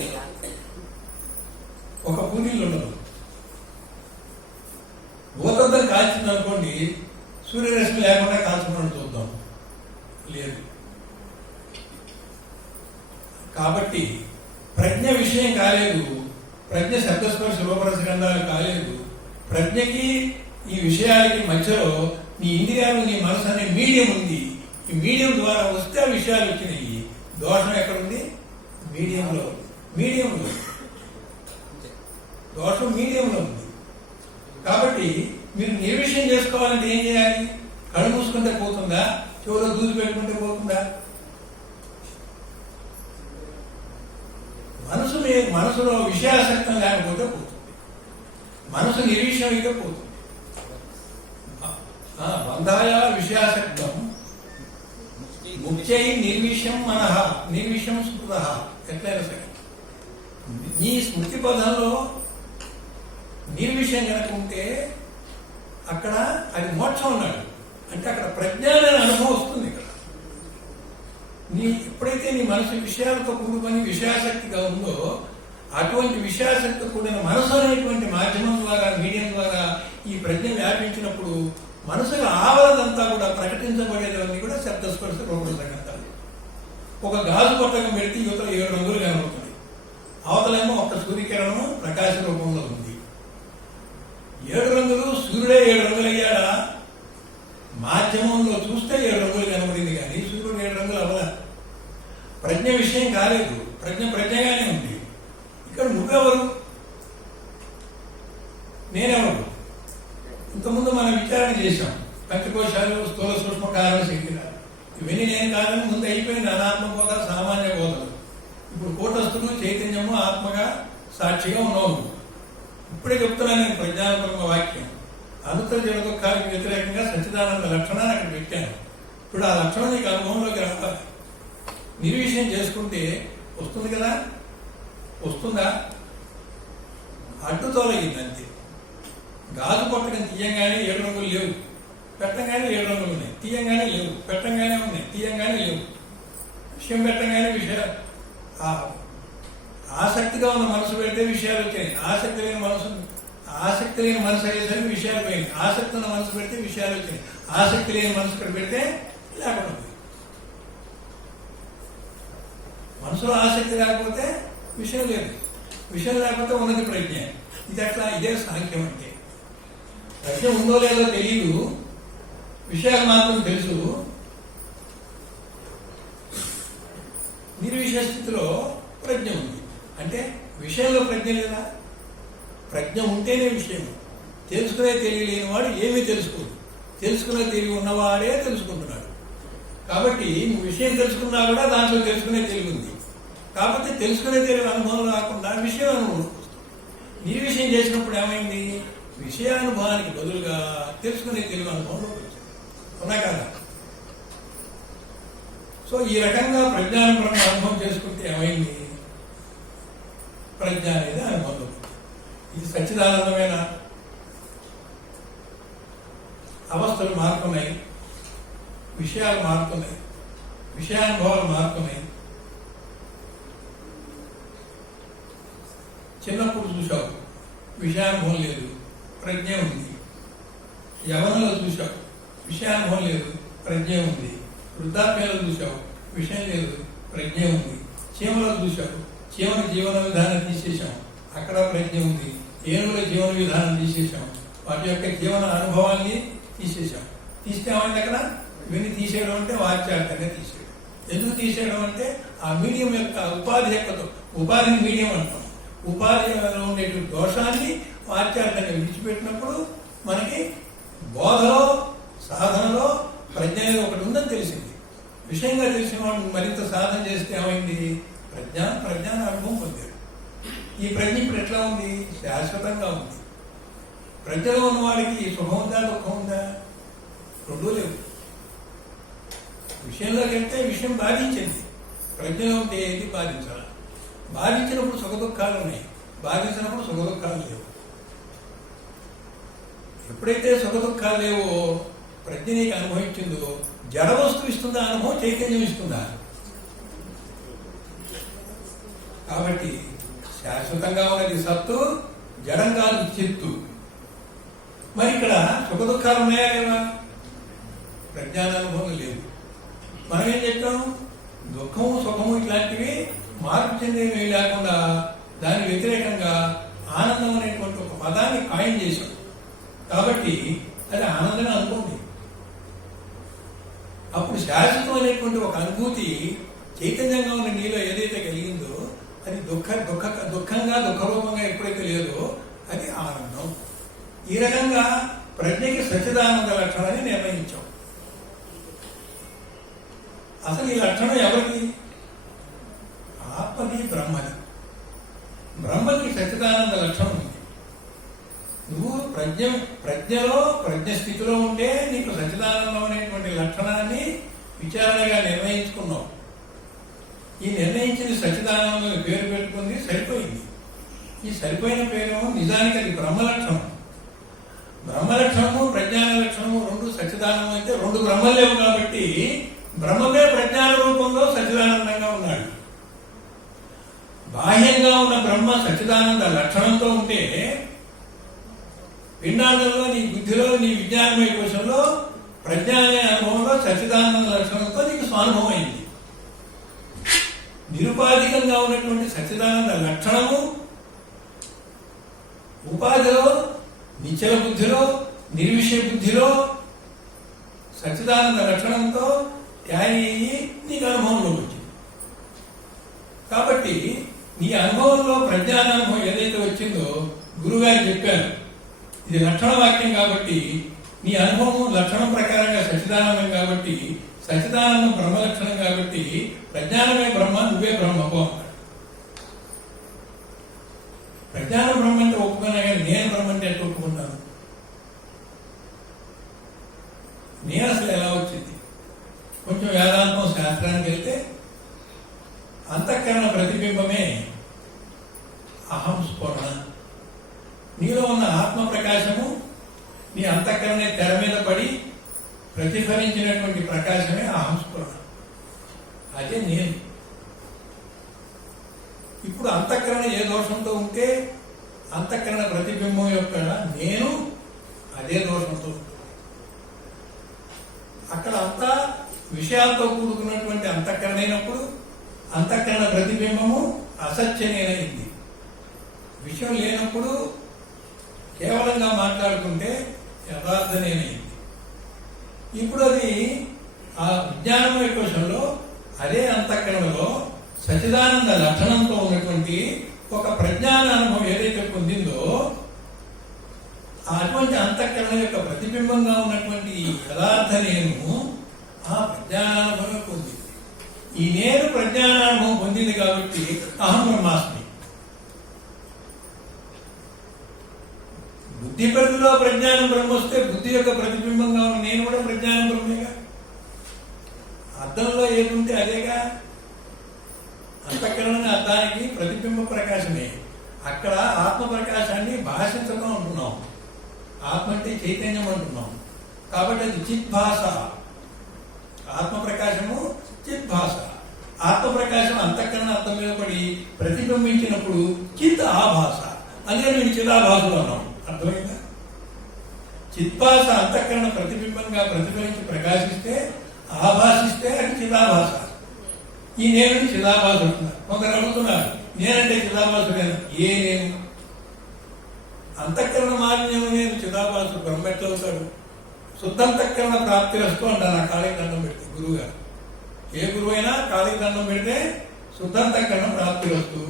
ఒక పూనీళ్ళు ఉండదు. భూతత్వం కాల్చింది అనుకోండి, సూర్యరశ్మి లేకుండా కాల్చమని చూద్దాం, లేదు. కాబట్టి ప్రజ్ఞ విషయం కాలేదు, ప్రజ్ఞ శబ్దస్పర్శ రూపరసగంధాలు కాలేదు. ప్రజ్ఞకి ఈ విషయాలకి మధ్యలో నీ ఇంద్రియాలు, నీ మనసు అనే మీడియం ఉంది. ఈ మీడియం ద్వారా వస్తే ఆ విషయాలు వచ్చినాయి. దోషం ఎక్కడుంది? మీడియంలో దోషం మీడియంలో ఉంది. కాబట్టి మీరు నిర్విషయం చేసుకోవాలంటే ఏం చేయాలి? కళ్ళు మూసుకుంటే పోతుందా? చెవులో దూది పెట్టుకుంటే పోతుందా? మనసులో విషయాసక్తం లేకపోతే పోతుంది. మనసు నిర్విషయం అయితే పోతుంది. బంధాయ విషయాసక్తం ముఖ్యై నిర్విషయం మనః నిర్విషయం స్మృత. ఎట్లయినా సరే నీ స్మృతి పదంలో నిర్విషయం కనుక ఉంటే అక్కడ అది మోక్షం ఉన్నాడు. అంటే అక్కడ ప్రజ్ఞాన అనుభవం వస్తుంది. ఇక్కడ ఎప్పుడైతే నీ మనసు విషయాలతో కూడుకొని విషయాసక్తిగా ఉందో, అటువంటి విషయాసక్తి కూడిన మనసు అనేటువంటి మాధ్యమం ద్వారా, మీడియం ద్వారా ఈ ప్రజ్ఞ వ్యాపించినప్పుడు మనసుకు ఆవలదంతా కూడా ప్రకటించబడేదన్నీ కూడా శబ్దస్పర్శ రూపరసగంధాలు. ఒక గాజు పట్టకం పెడితే యువతల 7 రంగులు కనబడుతుంది, అవతలేమో ఒక సూర్యకిరణం ప్రకాశ రూపంలో ఉంది. 7 రంగులు, సూర్యుడే 7 రంగులు అయ్యాడా? మాధ్యమంలో చూస్తే 7 రంగులు కనబడింది, కానీ సూర్యుడు 7 రంగులు అవ్వదా. ప్రజ్ఞ విషయం కాలేదు, ప్రజ్ఞగానే ఉంది. ఇక్కడ నువ్వెవరు, నేనెవరు? ఇంతకుముందు మనం విచారణ చేశాం. పంచకోశాలు, స్థూల సూక్ష్మ కారణ శక్తిగా, ఇవన్నీ నేను కాదని ముందు అయిపోయింది. అనాత్మ బోధ, సామాన్య బోధలు. ఇప్పుడు కూటస్థుడు చైతన్యము ఆత్మగా సాక్షిగా ఉన్నావు. ఇప్పుడే చెప్తున్నాను నేను ప్రజ్ఞానపరమ వాక్యం. అనుత్తర జడ దుఃఖానికి వ్యతిరేకంగా సచ్చిదానంద లక్షణాన్ని అక్కడ పెట్టాను. ఇప్పుడు ఆ లక్షణం నీకు అనుభవంలోకి రావాలి. నిర్విషయం చేసుకుంటే వస్తుంది కదా? వస్తుందా? అడ్డు తొలగింది అంతే. గాజు పట్టకం తీయంగానే 7 రంగులు లేవు, పెట్టంగానే 7 రంగులు ఉన్నాయి. తీయంగానే లేవు, పెట్టంగానే ఉన్నాయి, తీయంగానే లేవు. విషయం పెట్టంగానే విషయాలు, ఆసక్తిగా ఉన్న మనసు పెడితే విషయాలు వచ్చాయి. ఆసక్తి లేని మనసు, ఆసక్తి లేని మనసు అయ్యేసరికి విషయాలు పోయింది. ఆసక్తి ఉన్న మనసు పెడితే విషయాలు వచ్చినాయి. ఆసక్తి లేని మనసు ఇక్కడ పెడితే లేకుండా పోయింది. మనసులో ఆసక్తి లేకపోతే విషయం లేదు, విషయం లేకపోతే ఉన్నది ప్రజ్ఞ. ఇది అట్లా, ఇదే సాంఖ్యం అంటే. ప్రజ్ఞ ఉందో లేదో తెలియదు, విషయాలు మాత్రం తెలుసు. నిర్విషయ స్థితిలో ప్రజ్ఞ ఉంది అంటే విషయంలో ప్రజ్ఞ లేదా? ప్రజ్ఞ ఉంటేనే విషయం. తెలుసుకునే తెలియలేని వాడు ఏమీ తెలుసుకోదు, తెలుసుకునే తెలివి ఉన్నవాడే తెలుసుకుంటున్నాడు. కాబట్టి నువ్వు విషయం తెలుసుకున్నా కూడా దాంట్లో తెలుసుకునే తెలివి ఉంది. కాబట్టి తెలుసుకునే తెలివి అనుభవం రాకుండా విషయం అనుభవం. నిర్విషయం చేసినప్పుడు ఏమైంది? విషయానుభవానికి బదులుగా తెలుసుకునే తెలివి అనుభవంలో వచ్చింది. అవునా కదా? సో ఈ రకంగా ప్రజ్ఞానుభవం అనుభవం చేసుకుంటే ఏమైంది? ప్రజ్ఞ అనేది అనుభవం. ఇది సచ్చిదానందమైన అవస్థలు మారుతున్నాయి, విషయాలు మారుతున్నాయి, విషయానుభవాలు మారుతున్నాయి. చిన్నప్పుడు చూసావు, విషయానుభవం లేదు, ప్రజ్ఞ ఉంది. యవనంలో చూసావు, విషయానుభవం లేదు, ప్రజ్ఞ ఉంది. వృద్ధాప్యంలో చూసావు, విషయం లేదు, ప్రజ్ఞ ఉంది. చీమలో చూసావు, చీమల జీవన విధానం తీసేశాం, అక్కడ ప్రజ్ఞ ఉంది. ఏనుగుల జీవన విధానం తీసేశాం, వాటి యొక్క జీవన అనుభవాన్ని తీసేశాం. తీస్తే ఏమైంది? అక్కడ విని తీసేయడం అంటే వాచ్యార్థంగా తీసేయడం. ఎందుకు తీసేయడం అంటే ఆ మీడియం యొక్క ఉపాధిని మీడియం అంటాం. ఉపాధిలో ఉండేటువంటి దోషాన్ని వాచ్యార్థంగా విడిచిపెట్టినప్పుడు మనకి బోధలో, సాధనలో ప్రజ్ఞ అనేది ఒకటి ఉందని తెలిసింది. విషయంగా తెలిసిన వాడు మరింత సాధన చేస్తే ఏమైంది? ప్రజ్ఞాన అనుభవం పొందాడు. ఈ ప్రజ్ఞ ఇప్పుడు ఎట్లా ఉంది? శాశ్వతంగా ఉంది. ప్రజ్ఞలో ఉన్నవాడికి సుఖం ఉందా, దుఃఖం ఉందా? రెండూ లేవు. విషయంలోకి వెళ్తే విషయం బాధించింది, ప్రజ్ఞలో ఉంటే ఏది బాధించాలి. బాధించినప్పుడు సుఖ దుఃఖాలు ఉన్నాయి, బాధించినప్పుడు సుఖ దుఃఖాలు లేవు. ఎప్పుడైతే సుఖ దుఃఖాలు లేవో ప్రజ్ఞ నీకు అనుభవించిందో, జడ వస్తువు ఇస్తుందా అనుభవం, చైతన్యం ఇస్తుందా? కాబట్టి శాశ్వతంగా ఉన్నది సత్తు, జడం కాదు చిత్తు. మరి ఇక్కడ సుఖ దుఃఖాలు ఉన్నాయా లేవా? ప్రజ్ఞానానుభవం లేదు. మనం ఏం చెప్పాం? దుఃఖము, సుఖము ఇట్లాంటివి మార్పు చెందేవి లేకుండా దాని వ్యతిరేకంగా ఆనందం అనేటువంటి ఒక పదాన్ని ఖాయం చేశాం. కాబట్టి అది ఆనందమే అనుకోండి. అప్పుడు శాశ్వతం అనేటువంటి ఒక అనుభూతి చైతన్యంగా ఉన్న నీలో ఏదైతే కలిగిందో అది దుఃఖంగా దుఃఖరూపంగా ఎప్పుడైతే లేదో అది ఆనందం. ఈ రకంగా ప్రజ్ఞకి సచ్చిదానంద లక్షణాన్ని నిర్ణయించాం. అసలు ఈ లక్షణం ఎవరికి? ఆత్మకి, బ్రహ్మకి. బ్రహ్మకి సచ్చిదానంద లక్షణం ఉంది. నువ్వు ప్రజ్ఞలో ప్రజ్ఞ స్థితిలో ఉంటే నీకు సచ్చిదానందం అనేటువంటి లక్షణాన్ని విచారణగా నిర్ణయించుకున్నావు. ఈ నిర్ణయించింది సచ్చిదానందం పేరు పెట్టుకుంది, సరిపోయింది. ఈ సరిపోయిన పేరు నిజానికి అది బ్రహ్మలక్షణం. బ్రహ్మలక్షణము, ప్రజ్ఞాన లక్షణము రెండు సచ్చిదానందం అయితే రెండు బ్రహ్మలు లేవు. కాబట్టి బ్రహ్మమే ప్రజ్ఞాన రూపంలో సచ్చిదానందంగా ఉన్నాడు. బాహ్యంగా ఉన్న బ్రహ్మ సచ్చిదానంద లక్షణంతో ఉంటే పిండాండంలో, నీ బుద్ధిలో, నీ విజ్ఞానమయ కోశంలో ప్రజ్ఞానే అనుభవంలో సచ్చిదానంద లక్షణంతో నీకు స్వానుభవం అయింది. నిరుపాధికంగా ఉన్నటువంటి సచ్చిదానంద లక్షణము ఉపాధిలో, నిశ్చల బుద్ధిలో, నిర్విషయ బుద్ధిలో సచ్చిదానంద లక్షణంతో త్యాగి అయ్యి నీకు అనుభవంలోకి వచ్చింది. కాబట్టి నీ అనుభవంలో ప్రజ్ఞానానుభవం ఏదైతే వచ్చిందో గురుగారు చెప్పారు, ఇది లక్షణ వాక్యం. కాబట్టి నీ అనుభవం లక్షణం ప్రకారంగా సచ్చిదానందం కాబట్టి సచ్చిదానందం బ్రహ్మలక్షణం కాబట్టి ప్రజ్ఞానమే బ్రహ్మ, నువ్వే బ్రహ్మకు అన్నాడు. ప్రజ్ఞాన బ్రహ్మ అంటే ఒప్పుకున్నా కానీ నేను బ్రహ్మ అంటే ఎట్లా ఒప్పుకుంటాను? నేను అసలు ఎలా వచ్చింది? కొంచెం వేదాంతం శాస్త్రానికి వెళ్తే అంతఃకరణ ప్రతిబింబమే అహం స్ఫురణ. నీలో ఉన్న ఆత్మ ప్రకాశము నీ అంతఃకరణ తెర మీద పడి ప్రతిఫలించినటువంటి ప్రకాశమే అహం స్ఫురణ. అదే నేను. ఇప్పుడు అంతఃకరణ ఏ దోషంతో ఉంటే అంతఃకరణ ప్రతిబింబం యొక్క నేను అదే దోషంతో అక్కడ అంతా విషయాలతో కూడుకున్నటువంటి అంతఃకరణ అయినప్పుడు అంతఃకరణ ప్రతిబింబము అసత్యనేనైంది. విషయం లేనప్పుడు కేవలంగా మాట్లాడుకుంటే యథార్థనేనైంది. ఇప్పుడు అది ఆ విజ్ఞానం యొక్క విషయంలో అదే అంతఃకరణలో సచిదానంద లక్షణంతో ఉన్నటువంటి ఒక ప్రజ్ఞాన అనుభవం ఏదైతే పొందిందో అటువంటి అంతఃకరణ యొక్క ప్రతిబింబంగా ఉన్నటువంటి యథార్థ నేను ఆ ప్రజ్ఞానానుభవం పొందింది. ఈ నేను ప్రజ్ఞానానుభవం పొందింది కాబట్టి అహం బ్రహ్మాస్మి. బుద్ధి పరిధిలో ప్రజ్ఞానం బ్రహ్మ వస్తే బుద్ధి యొక్క ప్రతిబింబంగా ఉన్న నేను కూడా ప్రజ్ఞానం బ్రహ్మేగా. అద్దంలో ఏముంటే అదేగా. అంతఃకరణ అద్దానికి ప్రతిబింబ ప్రకాశమే. అక్కడ ఆత్మ ప్రకాశాన్ని భాషించడం అంటున్నాం. ఆత్మ అంటే చైతన్యం అంటున్నాం. కాబట్టి అది చిద్భాష. ఆత్మ ప్రకాశము చిద్భాష. ఆత్మ ప్రకాశం అంతఃకరణ అర్థం మీద పడి ప్రతిబింబించినప్పుడు చిత్ ఆభాష. అదే నేను చిదాభాసులు అన్నాం. అర్థమైందా? చిద్భాష అంతఃకరణ ప్రతిబింబంగా ప్రతిఫలించి ప్రకాశిస్తే ఆభాషిస్తే అది చిదాభాష. ఈ నేను చిదాభాష అంటున్నారు. కొందరు అడుగుతున్నారు నేనంటే చిదాభాసుడేనా? ఏ నేను? అంతఃకరణ మాలిన్యం నేను చిదాభాసుడు బ్రహ్మ ఎట్లా అవుతాడు? శుద్ధంతఃకరణ ప్రాప్తి వస్తూ అంటారు. నా కాళీ దండం పెడితే గురువు గారు, ఏ గురువు అయినా కాళీ దండం పెడితే శుద్ధంతఃకరణ ప్రాప్తి వస్తూ.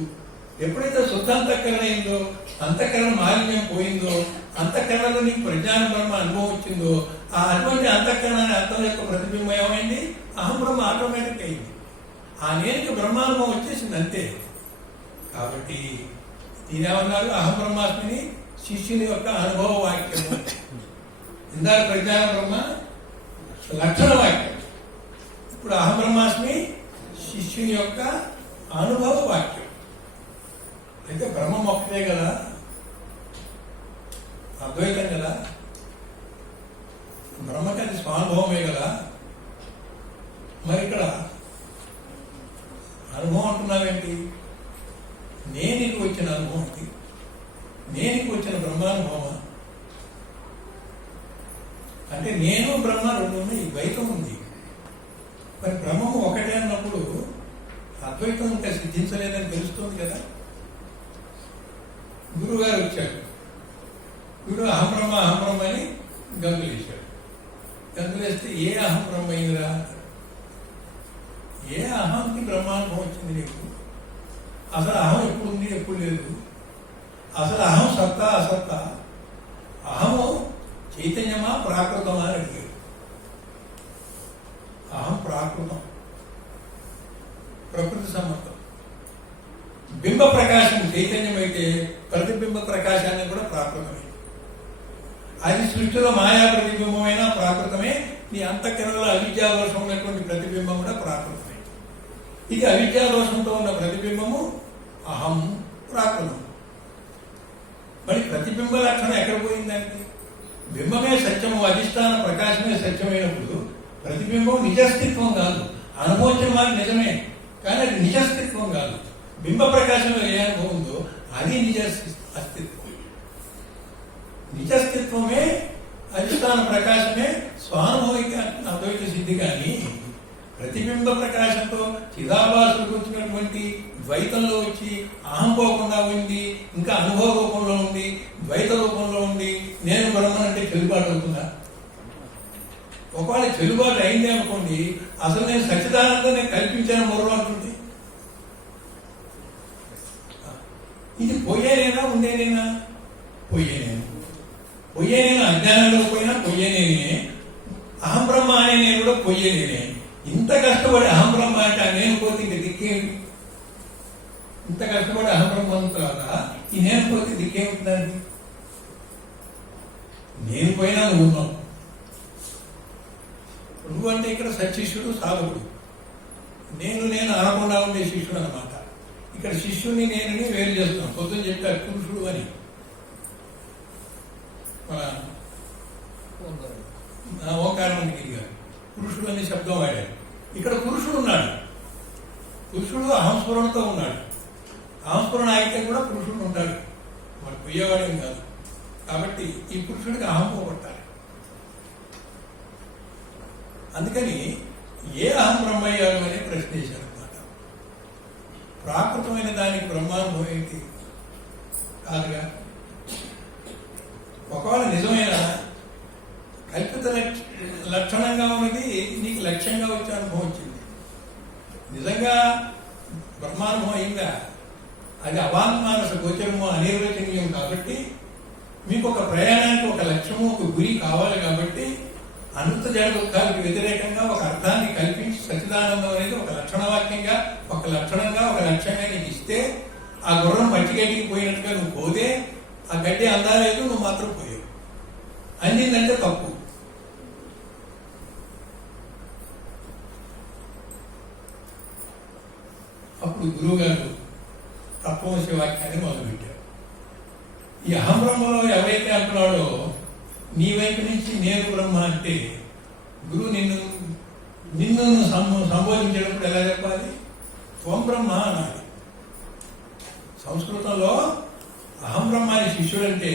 ఎప్పుడైతే శుద్ధంతఃకరణ అయిందో, అంతఃకరణ మాలిన్యం పోయిందో, అంతఃకరణలో నీకు ప్రజ్ఞాన బ్రహ్మ అనుభవం వచ్చిందో, ఆ అటువంటి అంతఃకరణ అర్థం యొక్క ప్రతిబింబం ఏమైంది? అహం బ్రహ్మ ఆటోమేటిక్ అయింది. ఆ నేనికి బ్రహ్మానుభవం వచ్చేసింది అంతే. కాబట్టి దీనేమన్నారు? అహం బ్రహ్మాస్మిని శిష్యుని యొక్క అనుభవ వాక్యము. ఇందాక ప్రజ్ఞాన బ్రహ్మ లక్షణ వాక్యం. ఇప్పుడు అహం బ్రహ్మాస్మి శిష్యుని యొక్క అనుభవ వాక్యం. అయితే బ్రహ్మం ఒక్కటే కదా, అద్వైతం కదా, బ్రహ్మకి అది స్వానుభవమే కదా. మరి ఇక్కడ అనుభవం అంటున్నావేంటి? నేనికి వచ్చిన అనుభవం, నేనికి వచ్చిన బ్రహ్మానుభవమా? అంటే నేను బ్రహ్మ రెండు ఉన్నాయి, ద్వైతం ఉంది. మరి బ్రహ్మము ఒకటే అన్నప్పుడు అద్వైతం ఇంకా సిద్ధించలేదని తెలుస్తుంది కదా. గురువు గారు వచ్చాడు, వీడు అహం బ్రహ్మ అని గంతులేశాడు. గంతులేస్తే ఏ అహం బ్రహ్మ అయిందిరా? ఏ అహంకి బ్రహ్మానుభవం వచ్చింది నీకు? అసలు అహం ఎప్పుడు ఉంది, ఎప్పుడు లేదు? అసలు అహం సత్తా అసత్తా? అహము చైతన్యమా ప్రాకృతమా అని అడిగాడు. అహం ప్రాకృతం, ప్రకృతి సంబంధం. బింబ ప్రకాశం చైతన్యం అయితే ప్రతిబింబ ప్రకాశాన్ని కూడా ప్రాకృతమే. అది సృష్టిలో మాయా ప్రతిబింబమైనా ప్రాకృతమే. నీ అంతఃకరణలో అవిద్యాదోషం ఉన్నటువంటి ప్రతిబింబం కూడా ప్రాకృతమే. ఇది అవిద్యాదోషంతో ఉన్న ప్రతిబింబము అహం ప్రాకృతం. మరి ప్రతిబింబ లక్షణం ఎక్కడ పోయింది దానికి? బింబమే సత్యము, అధిష్టాన ప్రకాశమే సత్యమైనప్పుడు ప్రతిబింబం నిజస్థిత్వం కాదు. అనుభవించిన వారి నిజమే, కానీ అది నిజస్థిత్వం కాదు. బింబ ప్రకాశంలో ఏ అనుభవం ఉందో అది నిజ అస్తిత్వం. నిజస్థిత్వమే అధిష్టాన ప్రకాశమే స్వానుభవిక అద్వైత సిద్ధి. కానీ ప్రతిబింబ ప్రకాశంతో చిదాభాసులకు వచ్చినటువంటి ద్వైతంలో వచ్చి అహం పోకుండా ఉంది, ఇంకా అనుభవ రూపంలో ఉంది, ద్వైత రూపంలో ఉంది. నేను బ్రహ్మనంటే చెల్లుబాటు అవుతుందా? ఒకవేళ చెల్లుబాటు అయింది అనుకోండి, అసలు నేను సచ్చిదానందాన్ని కల్పించాను మొర్రు అంటుంది. ఇది పోయేనేనా ఉండేనేనా? పోయేనేను. పోయేనేను అజ్ఞానంలో పోయినా పోయేనేనే. అహం బ్రహ్మ అనే నేను కూడా పోయేనేనే. ఇంత కష్టపడి అహం బ్రహ్మ అంటే ఆ నేను పోతే ఇంక దిక్కేమి? ఇంత కష్టపడి అహం బ్రహ్మ తర్వాత ఈ నేను పోతే దిక్కేమిటిందండి? నేను పోయినా నువ్వు ఉన్నావు. నువ్వు అంటే ఇక్కడ సత్శిష్యుడు, సాధకుడు. నేను అనకుండా ఉండే శిష్యుడు అన్నమాట. ఇక్కడ శిష్యుని నేనని వేరు చేస్తున్నాం. పొద్దున చెప్పారు పురుషుడు అని. మన ఓంకారానికి గారు పురుషుడు అనే శబ్దం వాడారు. ఇక్కడ పురుషుడు ఉన్నాడు. పురుషుడు అహంస్ఫురణతో ఉన్నాడు. అహంస్ఫురణ అయితే కూడా పురుషుడు ఉంటాడు. వాడు పోయేవాడేం కాదు. కాబట్టి ఈ పురుషుడికి అహం పోగొట్టాలి. అందుకని ఏ అహం బ్రహ్మయ్యాడు అనే ప్రశ్న వేశారన్నమాట. ప్రాకృతమైన దానికి బ్రహ్మానుభవం ఏంటి? కాదుగా. ఒకవేళ నిజమైన కల్పిత లక్షణంగా ఉన్నది నీకు లక్ష్యంగా వచ్చే అనుభవం వచ్చింది. నిజంగా బ్రహ్మానుభవం అయిందా? అది అవాంగ్మానస గోచరము అనిర్వచనీయం. కాబట్టి మీకు ఒక ప్రయాణానికి ఒక లక్ష్యము, ఒక గురి కావాలి. కాబట్టి అనంత జడ దుఃఖాలకు వ్యతిరేకంగా ఒక అర్థాన్ని కల్పించి సచ్చిదానందం అనేది ఒక లక్షణవాక్యంగా, ఒక లక్షణంగా, ఒక లక్ష్యంగా నీకు ఇస్తే ఆ గుర్రం మట్టి గడ్డికి పోయినట్టుగా నువ్వు పోతే ఆ గడ్డి అందాలేదు, నువ్వు మాత్రం పోయావు. అందిందంటే తప్పు. అప్పుడు గురువు గారు తత్వమసి వాక్యాన్ని మొదలుపెట్టారు. ఈ అహం బ్రహ్మలో ఎవరైతే అంటున్నాడో నీ వైపు నుంచి నేను బ్రహ్మ అంటే గురువు నిన్ను సంబోధించేటప్పుడు ఎలా చెప్పాలి? త్వం బ్రహ్మ అనాలి. సంస్కృతంలో అహం బ్రహ్మ అని శిష్యుడు అంటే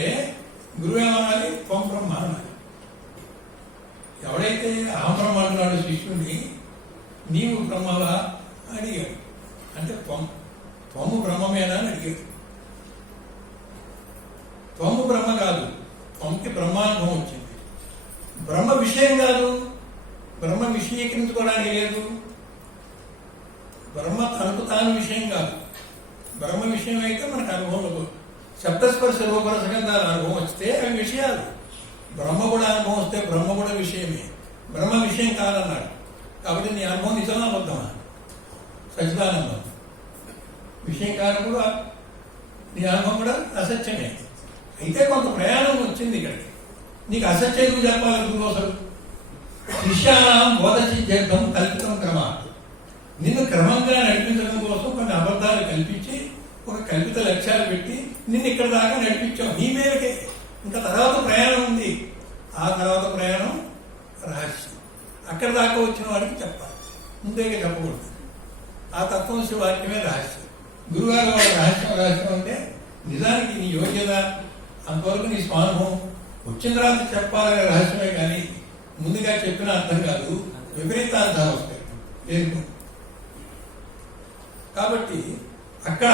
గురువు ఏమనాలి? త్వం బ్రహ్మ అనాలి. ఎవడైతే అహం బ్రహ్మ అంటున్నాడో శిష్యుడిని నీవు బ్రహ్మవా అడిగాడు. అంటే త్వము బ్రహ్మమేనా అని అడిగాడు. త్వము బ్రహ్మ కాదు, త్వంకి బ్రహ్మానుభవం వచ్చింది. బ్రహ్మ విషయం కాదు, బ్రహ్మ విషయీకరించుకోవడానికి లేదు. బ్రహ్మ తనకు తాను విషయం కాదు. బ్రహ్మ విషయం అయితే మనకు అనుభవంలో శబ్దస్పర్శ రూపరసగంధాల అనుభవం వస్తే అవి విషయాలు. బ్రహ్మ కూడా అనుభవం వస్తే బ్రహ్మ కూడా విషయమే. బ్రహ్మ విషయం కాదన్నాడు. కాబట్టి నీ అనుభవం నిజమా అబద్ధమా? సచిదానందం విషయం కానప్పుడు నీ అనుభవం కూడా అసత్యమే. అయితే కొంత ప్రయాణం వచ్చింది ఇక్కడికి. నీకు అసత్యం చెప్పాలనుకున్నావు. అసలు శిష్యానం బోధచిద్ధం కల్పితం క్రమా. నిన్ను క్రమంగా నడిపించడం కోసం కొన్ని అబద్ధాలు కల్పించి ఒక కల్పిత లక్ష్యాలు పెట్టి నిన్ను ఇక్కడ దాకా నడిపించావు. నీ మేరకే. ఇంకా తర్వాత ప్రయాణం ఉంది. ఆ తర్వాత ప్రయాణం రహస్యం. అక్కడ దాకా వచ్చిన వాడికి చెప్పాలి, ముందేగా చెప్పకూడదు. ఆ తత్వమసి వాక్యమే రహస్యం. గురుగారు వాడు రహస్యం అంటే నిజానికి నీ యోగ్యత అంతవరకు నీ స్వానుభవం వచ్చిన తర్వాత చెప్పాలనే రహస్యమే కానీ ముందుగా చెప్పిన అర్థం కాదు. విపరీత అర్థాలు వస్తాయి లేదు. కాబట్టి అక్కడ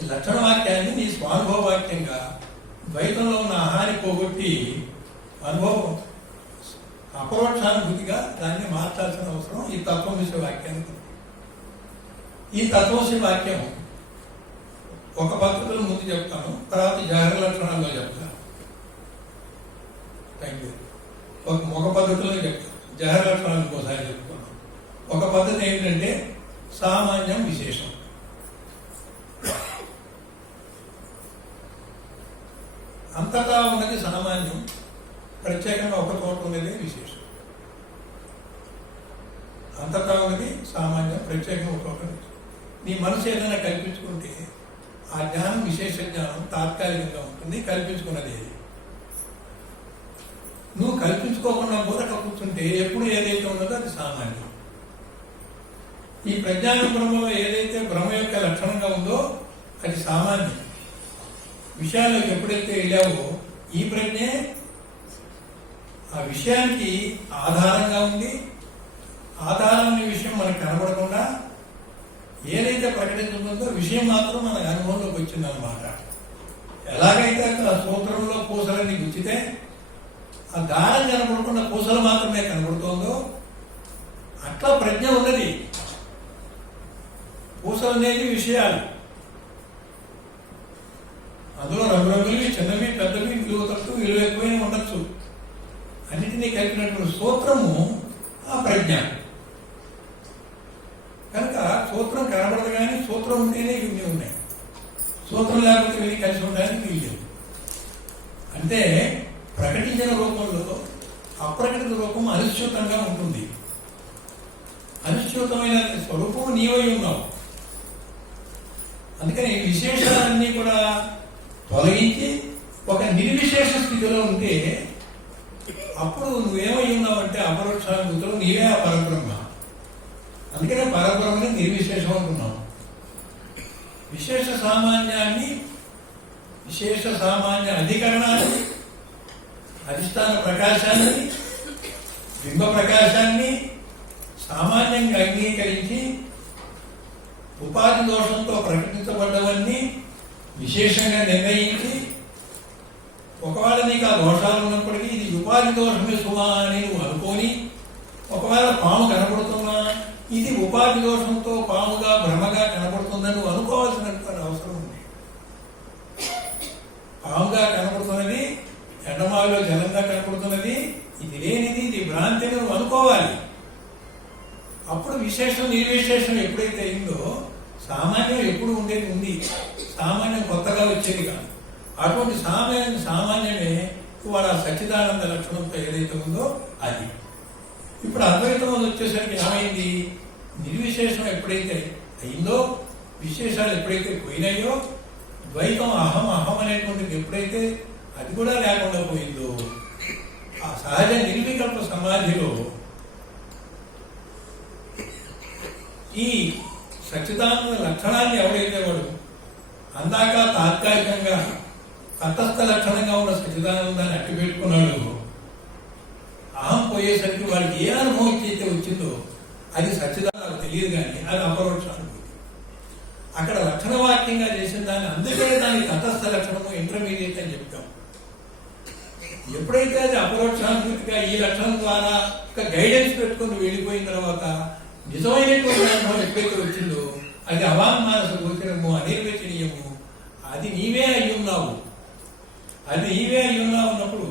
ఈ లక్షణ వాక్యాన్ని నీ స్వానుభవ వాక్యంగా ద్వైతంలో ఉన్న అహాన్ని పోగొట్టి అనుభవం అపరోక్షానుభూతిగా దాన్ని మార్చాల్సిన అవసరం ఈ తత్వమసి వాక్యానికి. ఈ తత్వమసి వాక్యం ఒక పద్ధతిలో ముందు చెప్తాను, తర్వాత జాగ్రత్త లక్షణాల్లో చెప్తాను. Thank you. ఒక పద్ధతిలో చెప్తాను, జాగ్రత్త లక్షణాలు ఇంకోసారి చెప్తాను. ఒక పద్ధతి ఏంటంటే సామాన్యం విశేషం. అంతటా ఉన్నది సామాన్యం, ప్రత్యేకంగా ఒక చోట ఉన్నది విశేషం. అంతటా ఉన్నది సామాన్యం, ప్రత్యేకంగా ఒక చోట. నీ మనసు ఏదైనా కల్పించుకుంటే ఆ జ్ఞానం విశేష జ్ఞానం తాత్కాలికంగా ఉంటుంది. కల్పించుకున్నది నువ్వు కల్పించుకోకుండా బోధక కూర్చుంటే ఎప్పుడు ఏదైతే ఉన్నదో అది సామాన్యం. ఈ ప్రజ్ఞాన బ్రహ్మలో ఏదైతే బ్రహ్మ యొక్క లక్షణంగా ఉందో అది సామాన్యం. విషయాలకు ఎప్పుడైతే వెళ్ళావో ఈ ప్రజ్ఞే ఆ విషయానికి ఆధారంగా ఉంది. ఆధారమైన విషయం మనకు కనబడకుండా ఏదైతే ప్రకటించుకుందో విషయం మాత్రం మన అనుభవంలోకి వచ్చిందనమాట. ఎలాగైతే ఆ సూత్రంలో పూసలన్నీ గుచ్చితే ఆ దారం కనబడకుండా పూసలు మాత్రమే కనబడుతోందో అట్లా ప్రజ్ఞ ఉన్నది. పూసలు అనేది విషయాలు, అందులో రంగురంగులవి, చిన్నవి, పెద్దవి, విలువ తక్కువ, విలువ ఎక్కువైనా ఉండొచ్చు. అన్నిటినీ కలిపినటువంటి సూత్రము ఆ ప్రజ్ఞ. కనుక సూత్రం కనబడదు కానీ సూత్రం ఉంటేనే ఇవన్నీ ఉన్నాయి. సూత్రం లేకపోతే ఇవన్నీ కలిసి ఉండడానికి వీల్లేదు. అంటే ప్రకటించిన రూపంలో అప్రకటిత రూపం అనిశ్చితంగా ఉంటుంది. అనిశ్చితమైన స్వరూపం నీవై ఉన్నావు. అందుకని విశేషాలన్నీ కూడా తొలగించి ఒక నిర్విశేష స్థితిలో ఉంటే అప్పుడు నువ్వేమై ఉన్నావంటే అపరోక్షానుభూతిలో నీవే ఆ పరబ్రహ్మ. అందుకనే పరబ్రహ్మని నిర్విశేషం అంటున్నావు. విశేష సామాన్యాన్ని విశేష సామాన్య అధికరణాన్ని, అధిష్టాన ప్రకాశాన్ని, బింబ ప్రకాశాన్ని సామాన్యంగా అంగీకరించి ఉపాధి దోషంతో ప్రకటించబడ్డవన్నీ విశేషంగా నిర్ణయించి, ఒకవేళ నీకు ఆ దోషాలు ఉన్నప్పటికీ ఇది ఉపాధి దోషమే సుమా అని నువ్వు అనుకొని, ఒకవేళ పాము కనపడుతున్నా ఇది ఉపాధి దోషంతో పాముగా భ్రమగా కనపడుతుందని నువ్వు అనుకోవాల్సినటువంటి అవసరం ఉంది. పాముగా కనపడుతున్నది, ఎండమావిలో జలంగా కనపడుతున్నది, ఇది లేనిది, ఇది భ్రాంతి అని నువ్వు అనుకోవాలి. అప్పుడు విశేషం నిర్విశేషం ఎప్పుడైతే అయిందో, సామాన్యం ఎప్పుడు ఉండేది ఉంది, సామాన్యం కొత్తగా వచ్చేది కాదు. అటువంటి సామాన్యమే ఇవాళ సచ్చిదానంద లక్షణంతో ఏదైతే ఉందో అది. ఇప్పుడు అద్వైతం వచ్చేసరికి ఏమైంది, నిర్విశేషం ఎప్పుడైతే అయిందో, విశేషాలు ఎప్పుడైతే పోయినాయో, ద్వైతం అహం అహం అనేటువంటిది ఎప్పుడైతే అది కూడా లేకుండా పోయిందో, ఆ సహజ నిర్వికల్ప సమాధిలో ఈ సచ్చిదానంద లక్షణాన్ని ఎవరైతే వాడు అందాక తాత్కాలికంగా తటస్థ లక్షణంగా ఉన్న సచ్చిదానందాన్ని అట్టి పెట్టుకున్నాడు, అహం పోయేసరికి వాడికి ఏ అనుభవం అయితే వచ్చిందో అది సచ్చిదానం తెలియదు, కానీ అది అపరోక్ష అనుభూతి. అక్కడ లక్షణవాక్యంగా చేసిన దాన్ని, అందుకే దానికి తటస్థ లక్షణము ఇంటర్మీడియట్ అని చెప్తాం. ఎప్పుడైతే అది అపరోక్షానుభూతిగా ఈ లక్షణం ద్వారా ఒక గైడెన్స్ పెట్టుకుని వెళ్ళిపోయిన తర్వాత నిజమైనటువంటి అనుభవం ఎప్పుడైతే వచ్చిందో అది అవాంగ్మానస గోచరము, అనిర్వచనీయము, అది నీవే అయ్యున్నావు. అది నీవే అయ్యున్నావు అన్నప్పుడు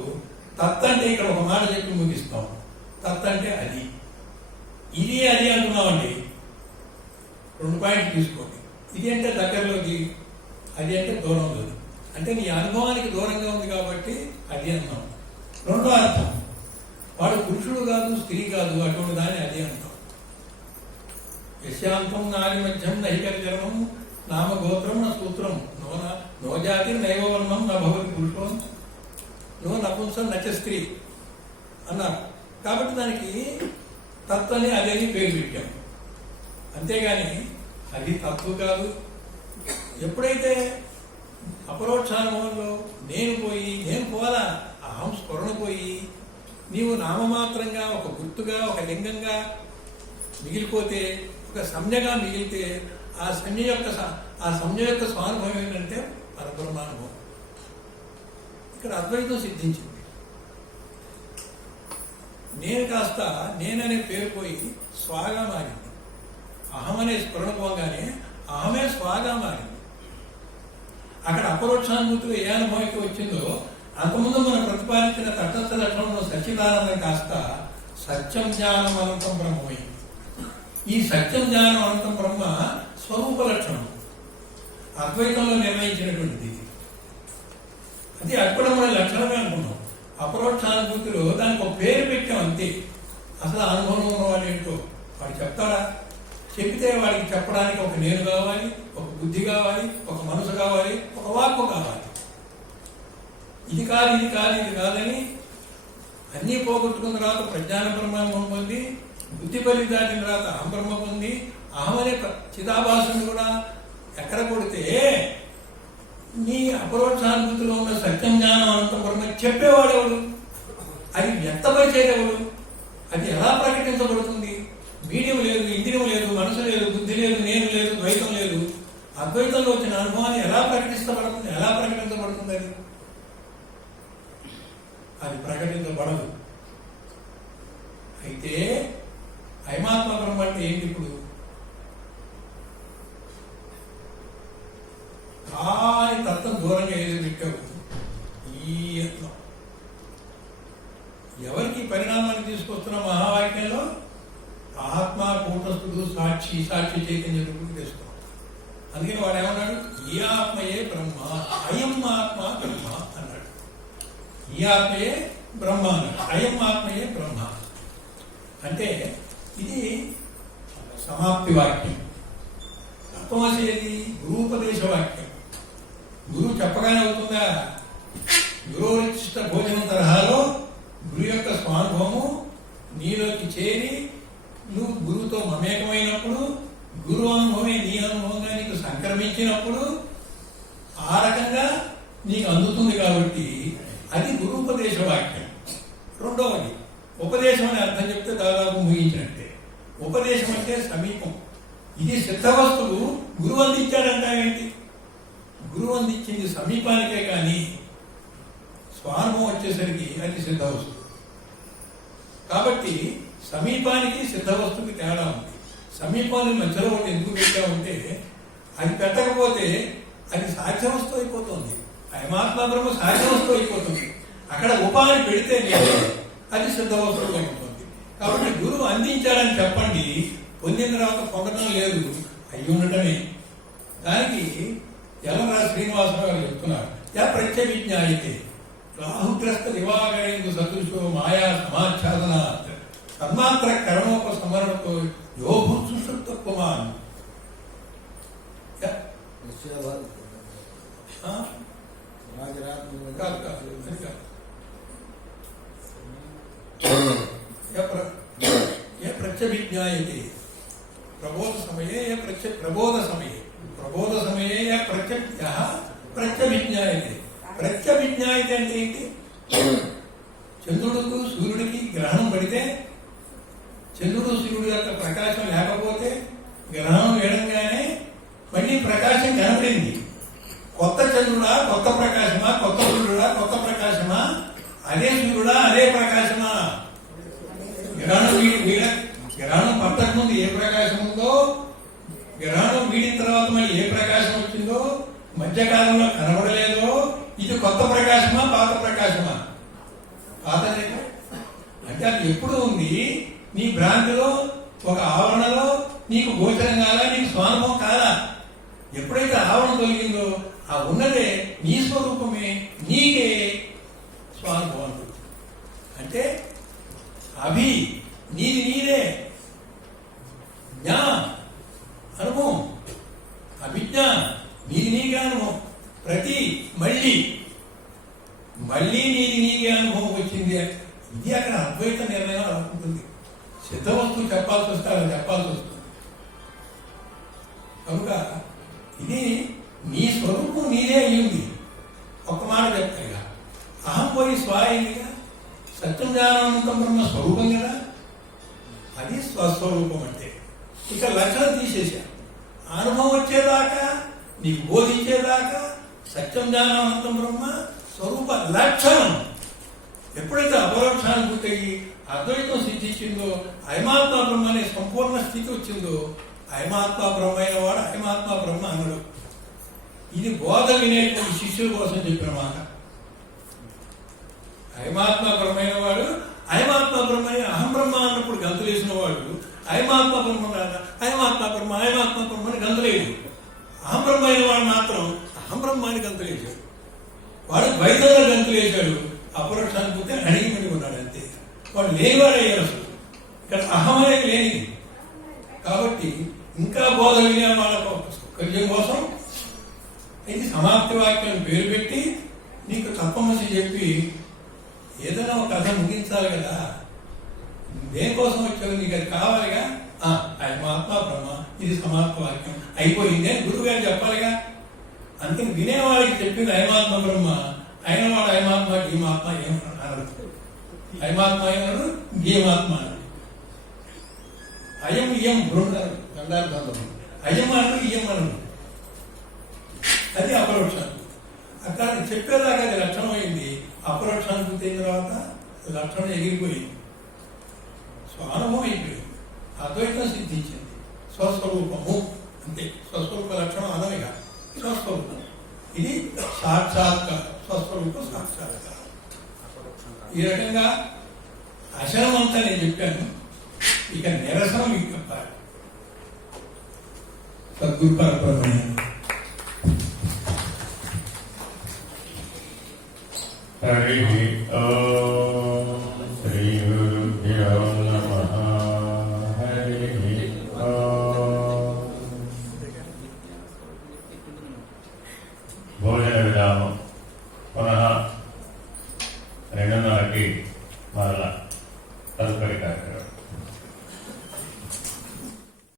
తత్ అంటే ఇక్కడ ఒక మాట చెప్పి ముగిస్తాం. తత్ అంటే అది, ఇది అది అంటున్నామండి. 2 పాయింట్లు తీసుకోండి. ఇది అంటే దగ్గరలోకి, అది అంటే దూరంలోకి. అంటే నీ అనుభవానికి దూరంగా ఉంది కాబట్టి అది అన్నాం. రెండో అర్థం, వాడు పురుషుడు కాదు, స్త్రీ కాదు, అటువంటి దాన్ని అది అంటాం. యశాంతం నాది మధ్యం నైకర్జనం నామ గోత్రం నా సూత్రం నో జాతి నైవవర్ణం నా భవతి పురుషం నో నపుంసం నచ స్త్రీ అన్నారు. కాబట్టి దానికి తత్వని అదేని పేరు పెట్టాం. అంతేగాని అది తత్వ కాదు. ఎప్పుడైతే అపరోక్షానుభవంలో నేను పోయి, నేను పోవాలా, అహం స్ఫురణ పోయి నీవు నామమాత్రంగా ఒక గుర్తుగా ఒక లింగంగా మిగిలిపోతే, ఒక సంజ్ఞగా మిగిలితే, ఆ సంజ్ఞ యొక్క స్వానుభవం ఏంటంటే పరబ్రహ్మానుభవం. ఇక్కడ అద్వైతం సిద్ధించింది. నేను కాస్త నేననే పేరు పోయి స్వాగా మారింది. అహం అనే స్ఫురణ పోగానే అహమే స్వాగా మారింది. అక్కడ అపరోక్షానుభూతిలో ఏ అనుభవం అయితే వచ్చిందో, అంతకుముందు మనం ప్రతిపాదించిన తటస్థ లక్షణంలో సచ్చిదానందం కాస్త సత్యం జ్ఞానం అనంతం బ్రహ్మమైంది. ఈ సత్యం జ్ఞానం అనంతం బ్రహ్మ స్వరూప లక్షణం, అద్వైతంలో నిర్ణయించినటువంటిది. అది అక్కడ మన లక్షణమే అనుకున్నాం. అపరోక్షానుభూతిలో దానికి ఒక పేరు పెట్టాం అంతే. అసలు అనుభవం ఉన్నవాడు ఏంటో వాడు చెప్తాడా? చెప్తే వాడికి చెప్పడానికి ఒక నేను కావాలి, ఒక బుద్ధి కావాలి, ఒక మనసు కావాలి, ఒక వాక్కు కావాలి. ఇది కాదు, ఇది కాదు, ఇది కాదని అన్నీ పోగొట్టుకున్న తర్వాత ప్రజ్ఞాన బ్రహ్మానుభవం పొంది, బుద్ధి పరి దాటిన తర్వాత అహం బ్రహ్మ పొంది, అహం అనే చిదాభాసుని కూడా ఎక్కడ కొడితే నీ అపరోక్షానుభూతిలో ఉన్న సత్యం జ్ఞానం అనంతం బ్రహ్మ చెప్పేవాడెవడు? అది వ్యక్తపరిచేదెవడు? అది ఎలా ప్రకటించబడుతుంది? మీడియం లేదు, ఇంద్రియం లేదు, మనసు లేదు, బుద్ధి లేదు, నేను లేదు, ద్వైతం లేదు. అద్వైతంలో వచ్చిన అనుభవాన్ని ఎలా ప్రకటించబడుతుంది? ఎలా ప్రకటించబడుతుంది? అది ప్రకటించబడదు. అయితే అయమాత్మ బ్రహ్మ అంటే ఏంటి? ఇప్పుడు కాని తత్వం దూరంగా ఏది పెట్టావు? ఈ ఎవరికి పరిణామాన్ని తీసుకొస్తున్న మహావాక్యంలో ఆత్మ కూటస్థుడు సాక్షి, సాక్షి చైతన్య రూపుడు తెస్తున్నాం. అందుకని వాడు ఏమన్నాడు? ఈ ఆత్మయే బ్రహ్మ, అయం ఆత్మ బ్రహ్మ అన్నాడు. ఈ ఆత్మయే బ్రహ్మ అన్నాడు, అయం ఆత్మయే బ్రహ్మ. అంటే ఇది సమాప్తి వాక్యం. తత్వమసేది గురూపదేశ వాక్యం. గురువు చెప్పగానే అవుతుందా? గురువునిష్ట భోజనం తరహాలో గురు యొక్క స్వానుభవము నీలోకి చేరి నువ్వు గురువుతో మమేకమైనప్పుడు, గురువు అనుభవమే నీ అనుభవంగా నీకు సంక్రమించినప్పుడు, ఆ రకంగా నీకు అందుతుంది కాబట్టి అది గురుపదేశ వాక్యం. రెండవది ఉపదేశం అని అర్థం చెప్తే దాదాపు ముగించినట్టే. ఉపదేశం అంటే సమీపం. ఇది సిద్ధ వస్తువు గురువు అందించాడంటావేంటి? గురువు అందించింది సమీపానికే కానీ స్వానుభవం వచ్చేసరికి అది సిద్ధ వస్తువు. కాబట్టి సమీపానికి సిద్ధ వస్తువుకి తేడా ఉంది. సమీపాన్ని మధ్యలో ఒకటి ఎందుకు పెట్టామంటే అది పెట్టకపోతే అది సాధ్య వస్తువు అయిపోతుంది. అయమాత్మ బ్రహ్మ సాధ్య వస్తువు అయిపోతుంది. అక్కడ ఉపాధి పెడితే అది సిద్ధ వస్తువు అయిపోతుంది. కాబట్టి గురువు అందించాడని చెప్పండి, పొందిన తర్వాత పొందడం లేదు, అయి ఉండటమే. దానికి యలరా శ్రీనివాసరావు గారు చెప్తున్నారు, యా ప్రత్యవిజ్ఞాయితే రాహుగ్రస్త దివాకరేందు సదృశో మాయా సమాచ్ఛాదనాత్ తన్మాత్ర కరణోపసమరణతో యోభు సుషుప్తత్వమాన్. ప్రత్యభిజ్ఞాయతే ప్రబోధ సమయే ప్రబోధ సమయే ప్రబోధ సమయే ప్రత్యభిజ్ఞాయతే. ప్రత్యభిజ్ఞాయతే అంటే ఏంటి? చంద్రుడికి సూర్యుడికి గ్రహణం పడితే చంద్రుడు సూర్యుడు యొక్క ప్రకాశం లేకపోతే గ్రహణం వేయడంగానే మళ్ళీ ప్రకాశం కనపడింది. కొత్త చంద్రుడా, కొత్త ప్రకాశమా, కొత్త సూర్యుడా, కొత్త ప్రకాశమా, అదే సూర్యుడా, అదే ప్రకాశమా? గ్రహణం పట్టక ముందు ఏ ప్రకాశం ఉందో, గ్రహణం వీడిన తర్వాత మళ్ళీ ఏ ప్రకాశం వచ్చిందో, మధ్యకాలంలో కనబడలేదో, ఇది కొత్త ప్రకాశమా, పాత ప్రకాశమా? పాతదే. అంటే అది ఎప్పుడు ఉంది? నీ భ్రాంతిలో ఒక ఆవరణలో నీకు గోచరం కాదా, నీకు స్వానుభవం కాదా? ఎప్పుడైతే ఆవరణ తొలగిందో ఆ ఉన్నదే నీ స్వరూపమే, నీకే స్వానుభవం. అంటే అభి నీది నీదే, జ్ఞా అనుభవం, అభిజ్ఞా నీది నీకే అనుభవం. ప్రతి మళ్ళీ నీది నీకే అనుభవం వచ్చింది. ఇది అక్కడ అద్వైత నిర్ణయం అనుకుంటుంది. సిద్ధ వస్తువు చెప్పాల్సి వస్తే అలా చెప్పాల్సి వస్తుంది. కనుక ఇది నీ స్వరూపం నీదే అయ్యింది. ఒక మాట చెప్తాయిగా, అహం పోయి స్వాయిందిగా, సత్యం జ్ఞానానంతం బ్రహ్మ స్వరూపం కదా, అది స్వస్వరూపం. అంటే ఇక లక్షణం తీసేసా. అనుభవం వచ్చేదాకా, నీకు బోధించేదాకా సత్యం జ్ఞానానంతం బ్రహ్మ స్వరూప లక్షణం. ఎప్పుడైతే అపరోక్షాన్ని పూర్తయి అద్వైతం సిద్ధించిందో, అయమాత్మ బ్రహ్మ అనే సంపూర్ణ స్థితి వచ్చిందో, అయమాత్మ బ్రహ్మ అయిన వాడు అయమాత్మ బ్రహ్మ అన్నాడు. ఇది బోధ వినేటువంటి శిష్యుల కోసం చెప్పిన మాట. అయమాత్మ బ్రహ్మైన వాడు అయమాత్మ బ్రహ్మ అని అహం బ్రహ్మ అన్నప్పుడు గంతులేసిన వాడు అయమాత్మ బ్రహ్మ కాదా, అయమాత్మ బ్రహ్మ అని గంతులేడు. అహం బ్రహ్మ అయిన వాడు మాత్రం అహం బ్రహ్మ అని గంతులేశాడు. వాడు ద్వైతంలో గంతులేశాడు. అపరోక్షాన్ని పోతే అణిగిమణి ఉన్నాడు అంతే. వాడు లేనివాడయ్యాడు. అసలు ఇక్కడ అహం అనేది లేనిది. కాబట్టి ఇంకా బోధ వినే వాళ్ళ సౌకర్యం కోసం ఇది సమాప్తి వాక్యం పేరు పెట్టి నీకు తప్పమసి చెప్పి ఏదైనా ఒక కథ ముగించాలి కదా. దేనికోసం వచ్చావు? నీకు అది కావాలిగా. అయమాత్మ బ్రహ్మ, ఇది సమాప్త వాక్యం అయిపోయింది అని గురువు గారు చెప్పాలిగా. అందుకని వినేవాడికి చెప్పింది అయమాత్మ బ్రహ్మ, అయిన వాడు అయమాత్మ గీమాత్మ ఏమన్నాడు? అయమాత్మ అయినాడు, గీమాత్మ అన్నాడు. అయం ఇయం బృందాలు గంధార్థం, అయం అన్నాడు, ఇయం అన్నాడు. అది అపరోక్షాన్ని. అక్కడ చెప్పేదాకా అది లక్షణం అయింది. అపరోక్షానికి పూర్తయిన తర్వాత లక్షణం ఎగిరిపోయింది. స్వానుభవం అయిపోయింది. అద్వైతం సిద్ధించింది. స్వస్వరూపము అంతే. స్వస్వరూప లక్షణం అనగా స్వస్వరూపం. ఇది సాక్షాత్కారం. స్వస్వరూప సాక్షాత్కారం. ఈ రకంగా అశనం అంతా నేను చెప్పాను. ఇక నిరసనం మీకు చెప్పాలి. సద్గురు పరబ్రహ్మణ్యం. హరి